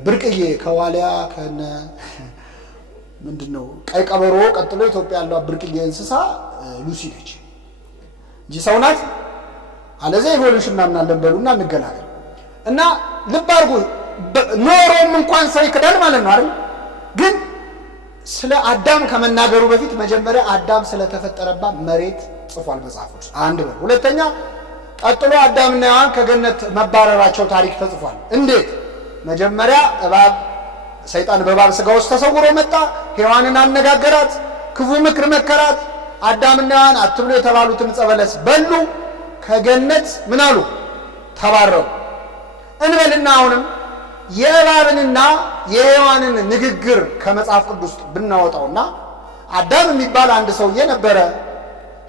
ብርቅዬ ከዋሊያ ከነ ምንድነው ቀይ ቀበሮ ቀጥሎ ኢትዮጵያ ያለው ብርቅዬ እንስሳ ሉሲ ነች እንጂ ሰው ናት። አለዚህ ኢቮሉሽን እናምናለን በሉና እንገናገር። እና ልብ አድርጉ፣ ኖሮም እንኳን ሰው ይክዳል ማለት ነው አይደል? ግን ስለ አዳም ከመናገሩ በፊት መጀመሪያ አዳም ስለተፈጠረባት መሬት ጽፏል መጽሐፍ ቅዱስ። አንድ ነው። ሁለተኛ ቀጥሎ አዳምና ሔዋን ከገነት መባረራቸው ታሪክ ተጽፏል። እንዴት? መጀመሪያ ሰይጣን በእባብ ሥጋ ውስጥ ተሰውሮ መጣ። ሔዋንን አነጋገራት፣ ክፉ ምክር መከራት። አዳምና ሔዋን አትብሉ የተባሉትን ዕፀ በለስ በሉ። ከገነት ምን አሉ? ተባረሩ። እንበልና አሁንም የእባብንና የሔዋንን ንግግር ከመጽሐፍ ቅዱስ ብናወጣውና አዳም የሚባል አንድ ሰውዬ ነበረ፣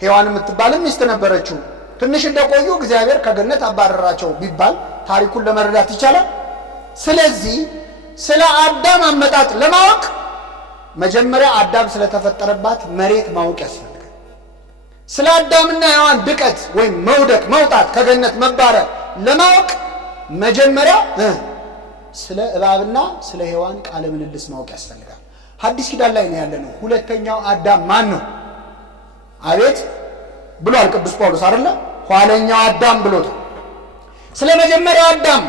ሔዋን የምትባል ሚስት ነበረችው። ትንሽ እንደቆዩ እግዚአብሔር ከገነት አባረራቸው ቢባል ታሪኩን ለመረዳት ይቻላል። ስለዚህ ስለ አዳም አመጣጥ ለማወቅ መጀመሪያ አዳም ስለተፈጠረባት መሬት ማወቅ ያስፈልጋል። ስለ አዳምና ሔዋን ድቀት ወይም መውደቅ መውጣት ከገነት መባረር ለማወቅ መጀመሪያ ስለ እባብና ስለ ሔዋን ቃለ ምልልስ ማወቅ ያስፈልጋል። ሐዲስ ኪዳን ላይ ነው ያለነው። ሁለተኛው አዳም ማን ነው? አቤት ብሏል ቅዱስ ጳውሎስ አይደለ? ኋለኛው አዳም ብሎታል። ስለ መጀመሪያው አዳም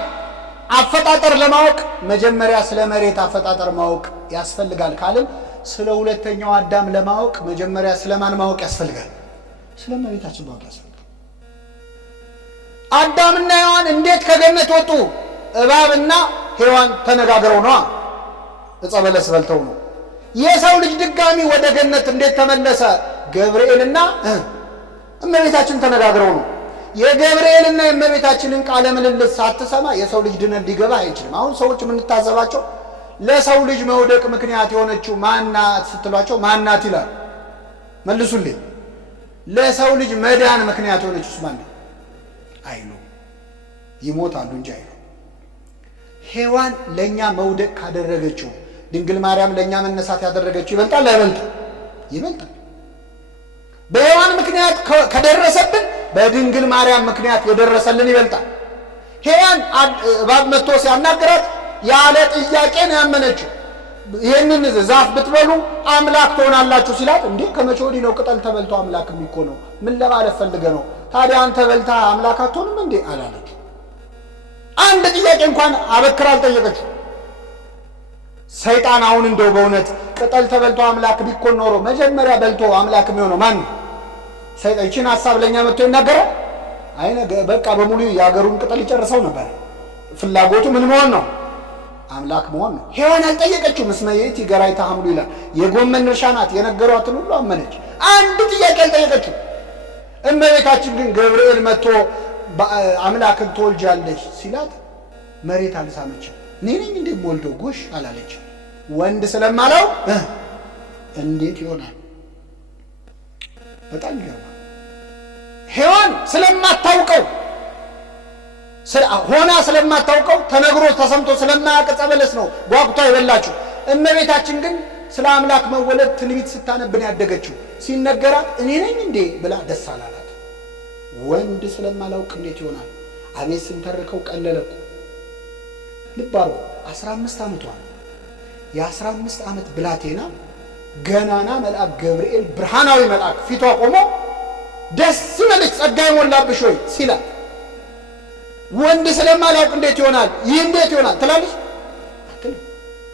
አፈጣጠር ለማወቅ መጀመሪያ ስለ መሬት አፈጣጠር ማወቅ ያስፈልጋል ካልን ስለ ሁለተኛው አዳም ለማወቅ መጀመሪያ ስለማን ማወቅ ያስፈልጋል? ስለ መሬታችን ማወቅ ያስፈልጋል። አዳምና ሔዋን እንዴት ከገነት ወጡ? እባብና ሔዋን ተነጋግረው ነው። ዕፀ በለስ በልተው ነው። የሰው ልጅ ድጋሚ ወደ ገነት እንዴት ተመለሰ? ገብርኤልና እመቤታችን ተነጋግረው ነው። የገብርኤልና የእመቤታችንን ቃለ ምልልስ ሳትሰማ የሰው ልጅ ድነት ሊገባ አይችልም። አሁን ሰዎች የምንታዘባቸው ለሰው ልጅ መውደቅ ምክንያት የሆነችው ማናት ስትሏቸው ማናት ይላል። መልሱልኝ። ለሰው ልጅ መዳን ምክንያት የሆነችው ማን ነው አይሉ። ይሞታሉ እንጂ አይሉ። ሔዋን ለኛ መውደቅ ካደረገችው ድንግል ማርያም ለኛ መነሳት ያደረገችው ይበልጣል አይበልጥም? ይበልጣል። በሔዋን ምክንያት ከደረሰብን በድንግል ማርያም ምክንያት የደረሰልን ይበልጣል። ሔዋን እባብ መጥቶ ሲያናግራት ያለ ጥያቄ ነው ያመነችው። ይህንን ዛፍ ብትበሉ አምላክ ትሆናላችሁ ሲላት እንዴ ከመቼ ወዲህ ነው ቅጠል ተበልቶ አምላክ የሚሆነው? ምን ለማለት ፈልገ ነው? ታዲያ አንተ በልታ አምላክ አትሆንም እንዴ አላለች። አንድ ጥያቄ እንኳን አበክራ አልጠየቀችው። ሰይጣን አሁን እንደው በእውነት ቅጠል ተበልቶ አምላክ ቢኮን ኖሮ መጀመሪያ በልቶ አምላክ የሚሆነው ማን ነው? ሰይጣን ይህችን ሀሳብ ለእኛ መጥቶ ይናገራል? በቃ በሙሉ የአገሩን ቅጠል ይጨርሰው ነበር። ፍላጎቱ ምን መሆን ነው? አምላክ መሆን ነው። ሔዋን አልጠየቀችውም። እስመ ይእቲ ገራይተ ሐምሉ ይላል። የጎመን እርሻ ናት። የነገሯትን ሁሉ አመነች። አንድ ጥያቄ አልጠየቀችው። እመቤታችን ግን ገብርኤል መጥቶ አምላክን ትወልጃለሽ ሲላት መሬት አልሳመች። እኔ ነኝ እንዴ የምወልደው ጎሽ አላለች። ወንድ ስለማላው እንዴት ይሆናል? በጣም ይገርማል። ሔዋን ስለማታውቀው ሆና ስለማታውቀው ተነግሮ ተሰምቶ ስለማያውቅ ዕፀ በለስ ነው ጓጉቷ የበላችው። እመቤታችን ግን ስለ አምላክ መወለድ ትንቢት ስታነብን ያደገችው ሲነገራት እኔ ነኝ እንዴ ብላ ደስ አላላት። ወንድ ስለማላውቅ እንዴት ይሆናል? አቤት ስንተርከው ቀለለኩ። ልብ አድርጎ 15 ዓመቷ የ15 ዓመት ብላቴና ገናና መልአክ ገብርኤል ብርሃናዊ መልአክ ፊቷ ቆሞ ደስ ይበልሽ ጸጋ ይሞላብሽ ሆይ ሲላት ወንድ ስለማላውቅ እንዴት ይሆናል? ይህ እንዴት ይሆናል ትላለች።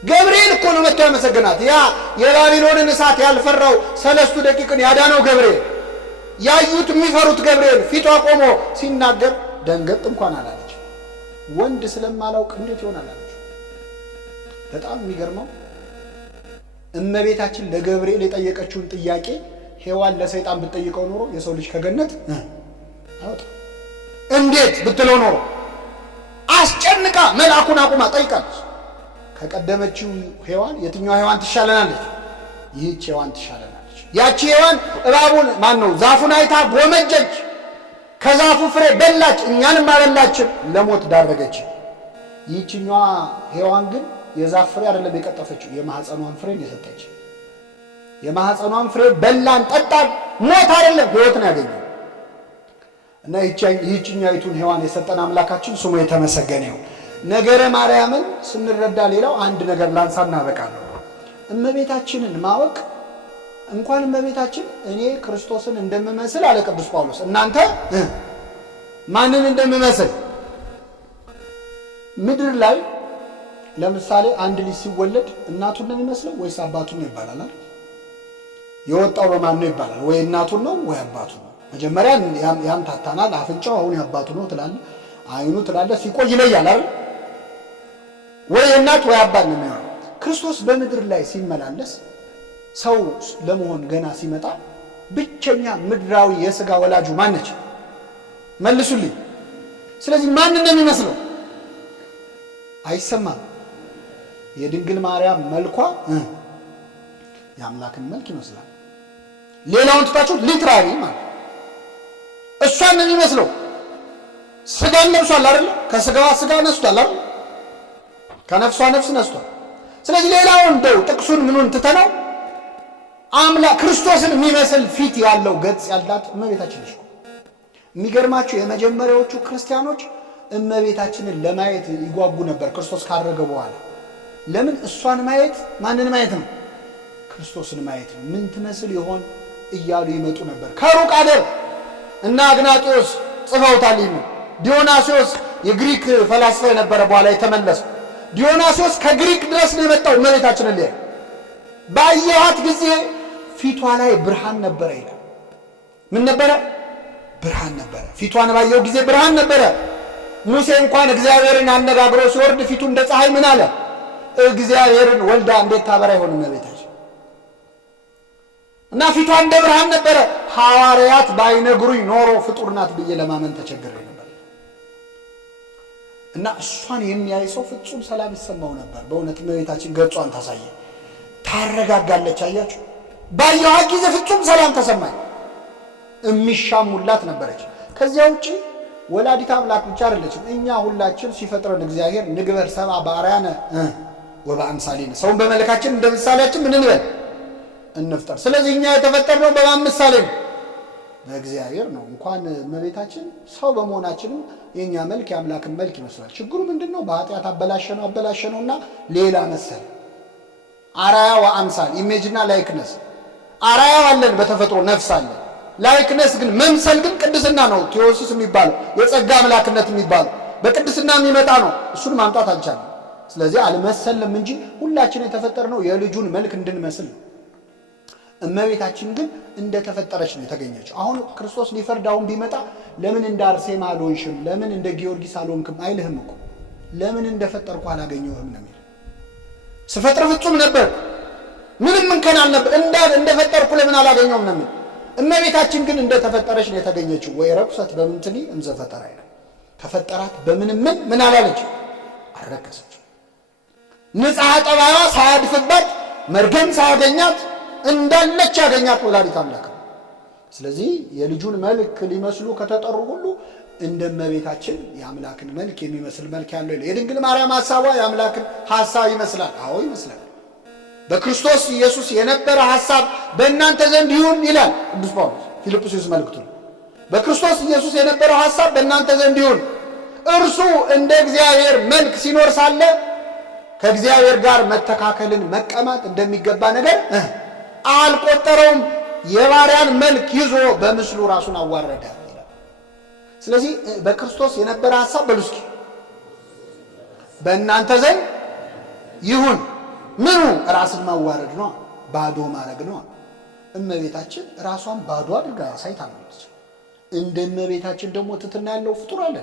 ገብርኤል እኮ ነው መጥቶ ያመሰግናት። ያ የባቢሎንን እሳት ያልፈራው 3 ደቂቅን ያዳነው ገብርኤል፣ ያዩት የሚፈሩት ገብርኤል ፊቷ ቆሞ ሲናገር ደንገጥ እንኳን አላለች። ወንድ ስለማላውቅ እንዴት ይሆናል አለች። በጣም የሚገርመው እመቤታችን ለገብርኤል የጠየቀችውን ጥያቄ ሔዋን ለሰይጣን ብትጠይቀው ኖሮ የሰው ልጅ ከገነት አይወጣም። እንዴት ብትለው ኖሮ አስጨንቃ መልአኩን አቁማ ጠይቃለች። ከቀደመችው ሔዋን የትኛዋ ሔዋን ትሻለናለች? ይህች ሔዋን ትሻለናለች። ያቺ ሔዋን እባቡን ዛፉን አይታ ጎመጀች፣ ከዛፉ ፍሬ በላች፣ እኛንም አበላችን፣ ለሞት ዳረገች። ይህችኛዋ ሔዋን ግን የዛፍ ፍሬ አይደለም የቀጠፈችው፣ የማህፀኗን ፍሬ የሰጠች። የማህፀኗን ፍሬ በላን ጠጣን፣ ሞት አይደለም ሕይወትን ያገኘ እና ይህችኛይቱን ሔዋን የሰጠን አምላካችን ስሙ የተመሰገነ ይሁን። ነገረ ማርያምን ስንረዳ ሌላው አንድ ነገር ላንሳ እናበቃለሁ። እመቤታችንን ማወቅ እንኳን እመቤታችን እኔ ክርስቶስን እንደምመስል አለ ቅዱስ ጳውሎስ። እናንተ ማንን እንደምመስል? ምድር ላይ ለምሳሌ አንድ ልጅ ሲወለድ እናቱን ነው የሚመስለው ወይስ አባቱን ነው ይባላል? የወጣው በማን ነው ይባላል? ወይ እናቱን ነው ወይ አባቱን ነው። መጀመሪያ ያምታታናል። አፍንጫው አሁን ያባቱ ነው ትላለ፣ አይኑ ትላለ፣ ሲቆይ ይለያል አይደል? ወይ እናት ወይ አባት ነው የሚሆነው። ክርስቶስ በምድር ላይ ሲመላለስ ሰው ለመሆን ገና ሲመጣ ብቸኛ ምድራዊ የሥጋ ወላጁ ማን ነች? መልሱልኝ። ስለዚህ ማን ነው የሚመስለው? አይሰማም። የድንግል ማርያም መልኳ የአምላክን መልክ ይመስላል። ሌላውን ትታችሁ ሊትራሊ ማለት እሷን ነው የሚመስለው። ስጋን ለብሷል አይደል? ከስጋዋ ስጋ ነስቷል አይደል? ከነፍሷ ነፍስ ነስቷል። ስለዚህ ሌላው እንደው ጥቅሱን ምኑን ትተናው አምላክ ክርስቶስን የሚመስል ፊት ያለው ገጽ ያላት እመቤታችን ነች። የሚገርማችሁ የመጀመሪያዎቹ ክርስቲያኖች እመቤታችንን ለማየት ይጓጉ ነበር ክርስቶስ ካረገ በኋላ። ለምን? እሷን ማየት ማንን ማየት ነው? ክርስቶስን ማየት ነው። ምን ትመስል ይሆን እያሉ ይመጡ ነበር ከሩቅ አገር። እና አግናጢዮስ ጽፈውታል። ዲዮናስዮስ የግሪክ ፈላስፋ የነበረ በኋላ የተመለሰው ዲዮናስዮስ ከግሪክ ድረስ ነው የመጣው እመቤታችንን ሊያይ። ባየኋት ጊዜ ፊቷ ላይ ብርሃን ነበረ ይላል። ምን ነበረ? ብርሃን ነበረ። ፊቷን ባየው ጊዜ ብርሃን ነበረ። ሙሴ እንኳን እግዚአብሔርን አነጋግሮ ሲወርድ ፊቱ እንደ ፀሐይ ምን አለ? እግዚአብሔርን ወልዳ እንዴት ታበራ ይሆን እመቤታችን? እና ፊቷ እንደ ብርሃን ነበረ። ሐዋርያት ባይነግሩኝ ኖሮ ፍጡር ናት ብዬ ለማመን ተቸግሬ ነበር። እና እሷን የሚያይ ሰው ፍጹም ሰላም ይሰማው ነበር። በእውነት እመቤታችን ገጿን ታሳየ፣ ታረጋጋለች። አያችሁ፣ ባየኋት ጊዜ ፍጹም ሰላም ተሰማኝ። የሚሻሙላት ነበረች። ከዚያ ውጪ ወላዲት አምላክ ብቻ አይደለችም። እኛ ሁላችን ሲፈጥረን እግዚአብሔር ንግበር ሰብአ በአርአያነ ወበአምሳሊነ፣ ሰውን በመልካችን እንደ ምሳሌያችን ምን እንበል እንፍጠር። ስለዚህ እኛ የተፈጠርነው በማን ምሳሌ ነው? በእግዚአብሔር ነው። እንኳን እመቤታችን ሰው በመሆናችንም የኛ መልክ የአምላክን መልክ ይመስላል። ችግሩ ምንድነው? በኃጢአት አበላሸነውና ሌላ መሰል። አርአያ ወአምሳል ኢሜጅና ላይክነስ። አርአያ አለን በተፈጥሮ ነፍስ አለን። ላይክነስ ግን መምሰል ግን ቅድስና ነው። ቴዎሲስ የሚባለው የጸጋ አምላክነት የሚባለው በቅድስና የሚመጣ ነው። እሱን ማምጣት አልቻለም። ስለዚህ አልመሰልም እንጂ ሁላችን የተፈጠርነው የልጁን መልክ እንድንመስል ነው። እመቤታችን ግን እንደተፈጠረች ነው የተገኘችው። አሁን ክርስቶስ ሊፈርድ አሁን ቢመጣ ለምን እንደ አርሴማ አልሆንሽም፣ ለምን እንደ ጊዮርጊስ አልሆንክም አይልህም እኮ። ለምን እንደፈጠርኩ አላገኘሁህም ነው የሚለው። ስፈጥር ፍጹም ነበር፣ ምንም እንከን አልነበር። እንደፈጠርኩ ለምን አላገኘሁም ነው የሚለው። እመቤታችን ግን እንደተፈጠረች ነው የተገኘችው። ወይ ረኩሰት በምንትኒ እንዘፈጠራ ይላል። ከፈጠራት በምንም ምን አላለች? አልረከሰች። ንጽሐ ጠባይዋ ሳያድፍባት መርገም ሳያገኛት እንዳለች ያገኛት ወላዲት አምላክ። ስለዚህ የልጁን መልክ ሊመስሉ ከተጠሩ ሁሉ እንደ እመቤታችን የአምላክን መልክ የሚመስል መልክ ያለው የለም። የድንግል ማርያም ሐሳቧ የአምላክን ሐሳብ ይመስላል። አዎ ይመስላል። በክርስቶስ ኢየሱስ የነበረ ሐሳብ በእናንተ ዘንድ ይሁን ይላል ቅዱስ ጳውሎስ ፊልጵስዩስ መልእክቱ። በክርስቶስ ኢየሱስ የነበረው ሐሳብ በእናንተ ዘንድ ይሁን። እርሱ እንደ እግዚአብሔር መልክ ሲኖር ሳለ ከእግዚአብሔር ጋር መተካከልን መቀማት እንደሚገባ ነገር አልቆጠረውም። የባሪያን መልክ ይዞ በምስሉ ራሱን አዋረደ ይላል። ስለዚህ በክርስቶስ የነበረ ሐሳብ በሉስኪ በእናንተ ዘንድ ይሁን። ምኑ? ራስን ማዋረድ ነው፣ ባዶ ማድረግ ነው። እመቤታችን ራሷን ባዶ አድርጋ አሳይታለች። እንደ እመቤታችን ደግሞ ትሕትና ያለው ፍጡር አለ?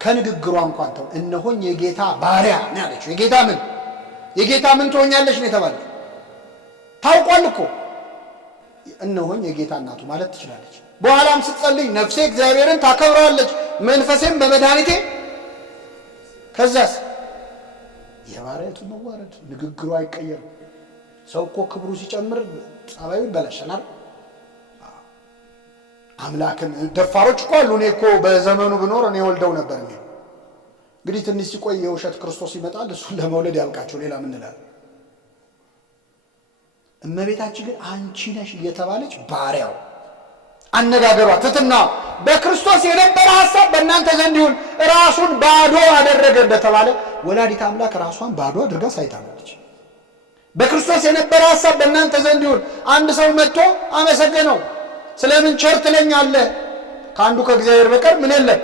ከንግግሯ እንኳን ተው እነሆኝ የጌታ ባሪያ ነው ያለችው። የጌታ ምን ትሆኛለሽ ነው የተባለችው። ታውቋል እኮ እነሆኝ የጌታ እናቱ ማለት ትችላለች። በኋላም ስትጸልይ ነፍሴ እግዚአብሔርን ታከብረዋለች፣ መንፈሴም በመድኃኒቴ። ከዛስ የባሪያቱ መዋረድ፣ ንግግሩ አይቀየርም። ሰው እኮ ክብሩ ሲጨምር ጸባዩ ይበላሻል። አምላክን ደፋሮች እኮ አሉ። እኔ እኮ በዘመኑ ብኖር እኔ ወልደው ነበር የሚሉ። እንግዲህ ትንሽ ሲቆይ የውሸት ክርስቶስ ይመጣል፣ እሱን ለመውለድ ያብቃቸው። ሌላ ምን እንላለን? እመቤታችን ግን አንቺ ነሽ እየተባለች ባሪያው፣ አነጋገሯ፣ ትሕትና በክርስቶስ የነበረ ሐሳብ በእናንተ ዘንድ ይሁን። ራሱን ባዶ አደረገ እንደተባለ ወላዲት አምላክ ራሷን ባዶ አድርጋ ሳይታለች። በክርስቶስ የነበረ ሐሳብ በእናንተ ዘንድ ይሁን። አንድ ሰው መጥቶ አመሰገነው። ስለምን ቸር ትለኛለህ? ከአንዱ ከእግዚአብሔር በቀር ምን የለም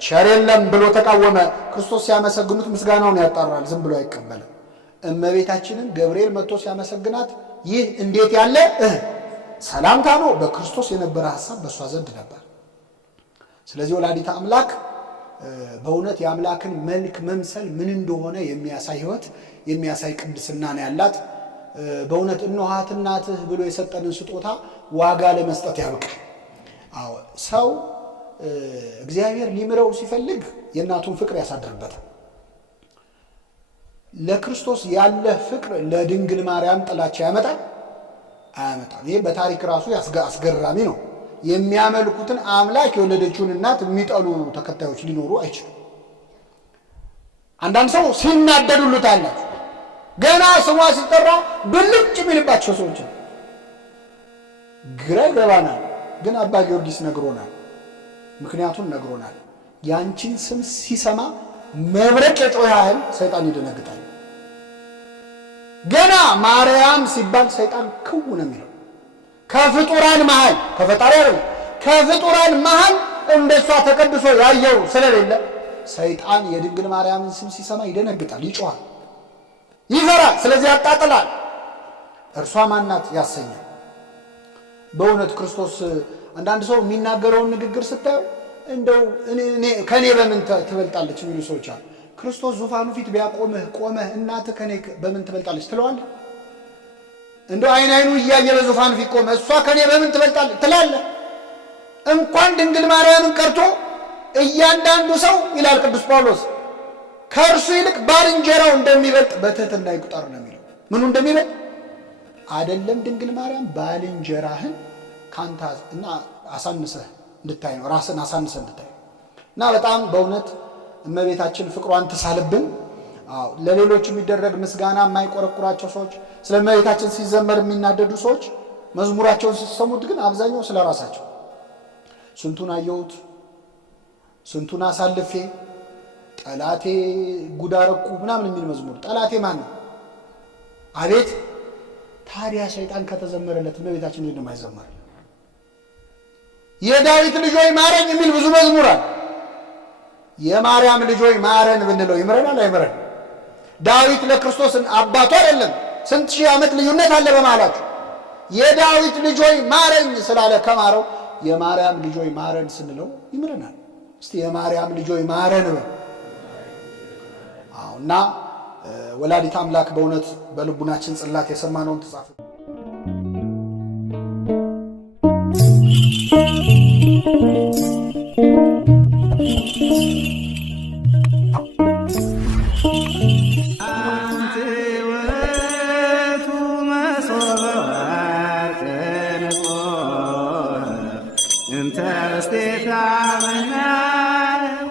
ቸር የለም ብሎ ተቃወመ። ክርስቶስ ሲያመሰግኑት ምስጋናውን ያጣራል፣ ዝም ብሎ አይቀበልም። እመቤታችንን ገብርኤል መጥቶ ሲያመሰግናት ይህ እንዴት ያለ ሰላምታ ነው! በክርስቶስ የነበረ ሐሳብ በእሷ ዘንድ ነበር። ስለዚህ ወላዲት አምላክ በእውነት የአምላክን መልክ መምሰል ምን እንደሆነ የሚያሳይ ሕይወት የሚያሳይ ቅድስና ነው ያላት። በእውነት እነኋት እናትህ ብሎ የሰጠንን ስጦታ ዋጋ ለመስጠት ያብቃል። አዎ ሰው እግዚአብሔር ሊምረው ሲፈልግ የእናቱን ፍቅር ያሳድርበታል። ለክርስቶስ ያለ ፍቅር ለድንግል ማርያም ጥላቻ ያመጣል? አያመጣም። ይሄ በታሪክ ራሱ አስገራሚ ነው። የሚያመልኩትን አምላክ የወለደችውን እናት የሚጠሉ ተከታዮች ሊኖሩ አይችሉም። አንዳንድ ሰው ሲናደዱሉታል። ገና ስሟ ሲጠራ ብልጭ የሚልባቸው ሰዎች ነው። ግራ ይገባናል። ግን አባ ጊዮርጊስ ነግሮናል። ምክንያቱም ነግሮናል። ያንቺን ስም ሲሰማ መብረቅ የጮኸ ያህል ሰይጣን ይደነግጣል። ገና ማርያም ሲባል ሰይጣን ክው ነው የሚለው። ከፍጡራን መሃል ከፈጣሪ አይደለም፣ ከፍጡራን መሃል እንደሷ ተቀድሶ ያየው ስለሌለ ሰይጣን የድንግል ማርያምን ስም ሲሰማ ይደነግጣል፣ ይጮሃል፣ ይፈራል። ስለዚህ ያጣጥላል። እርሷ ማናት ያሰኛል። በእውነት ክርስቶስ አንዳንድ ሰው የሚናገረውን ንግግር ስታየው እንደው ከኔ በምን ትበልጣለች የሚሉ ሰዎች አሉ። ክርስቶስ ዙፋኑ ፊት ቢያቆምህ ቆመህ እናትህ ከኔ በምን ትበልጣለች ትለዋለህ? እንደው አይኑ እያየ በዙፋኑ ፊት ቆመህ እሷ ከኔ በምን ትበልጣለች ትላለህ? እንኳን ድንግል ማርያምን ቀርቶ እያንዳንዱ ሰው ይላል ቅዱስ ጳውሎስ ከእርሱ ይልቅ ባልንጀራው እንደሚበልጥ በትህትና ይቁጠር ነው የሚለው። ምኑ እንደሚበልጥ አይደለም ድንግል ማርያም ባልንጀራህን ካንተ እና አሳንሰህ እንድታይ ነው፣ ራስን አሳንሰህ እንድታይ እና በጣም በእውነት እመቤታችን ፍቅሯን ትሳልብን። ለሌሎች የሚደረግ ምስጋና የማይቆረቁራቸው ሰዎች፣ ስለ እመቤታችን ሲዘመር የሚናደዱ ሰዎች መዝሙራቸውን ሲሰሙት ግን አብዛኛው ስለ ራሳቸው ስንቱን አየሁት፣ ስንቱን አሳልፌ፣ ጠላቴ ጉዳረኩ ምናምን የሚል መዝሙር። ጠላቴ ማን ነው? አቤት ታዲያ ሰይጣን ከተዘመረለት እመቤታችን እንዴት ነው የማይዘመር? የዳዊት ልጆይ ማረኝ የሚል ብዙ መዝሙር አለ። የማርያም ልጆይ ማረን ብንለው ይምረናል አይምረን? ዳዊት ለክርስቶስ አባቱ አይደለም? ስንት ሺህ ዓመት ልዩነት አለ በመሃላቸው። የዳዊት ልጆይ ማረኝ ስላለ ከማረው የማርያም ልጆይ ማረን ስንለው ይምረናል። እስቲ የማርያም ልጆይ ማረን በል። እና ወላዲተ አምላክ በእውነት በልቡናችን ጽላት የሰማነውን ትጻፍ።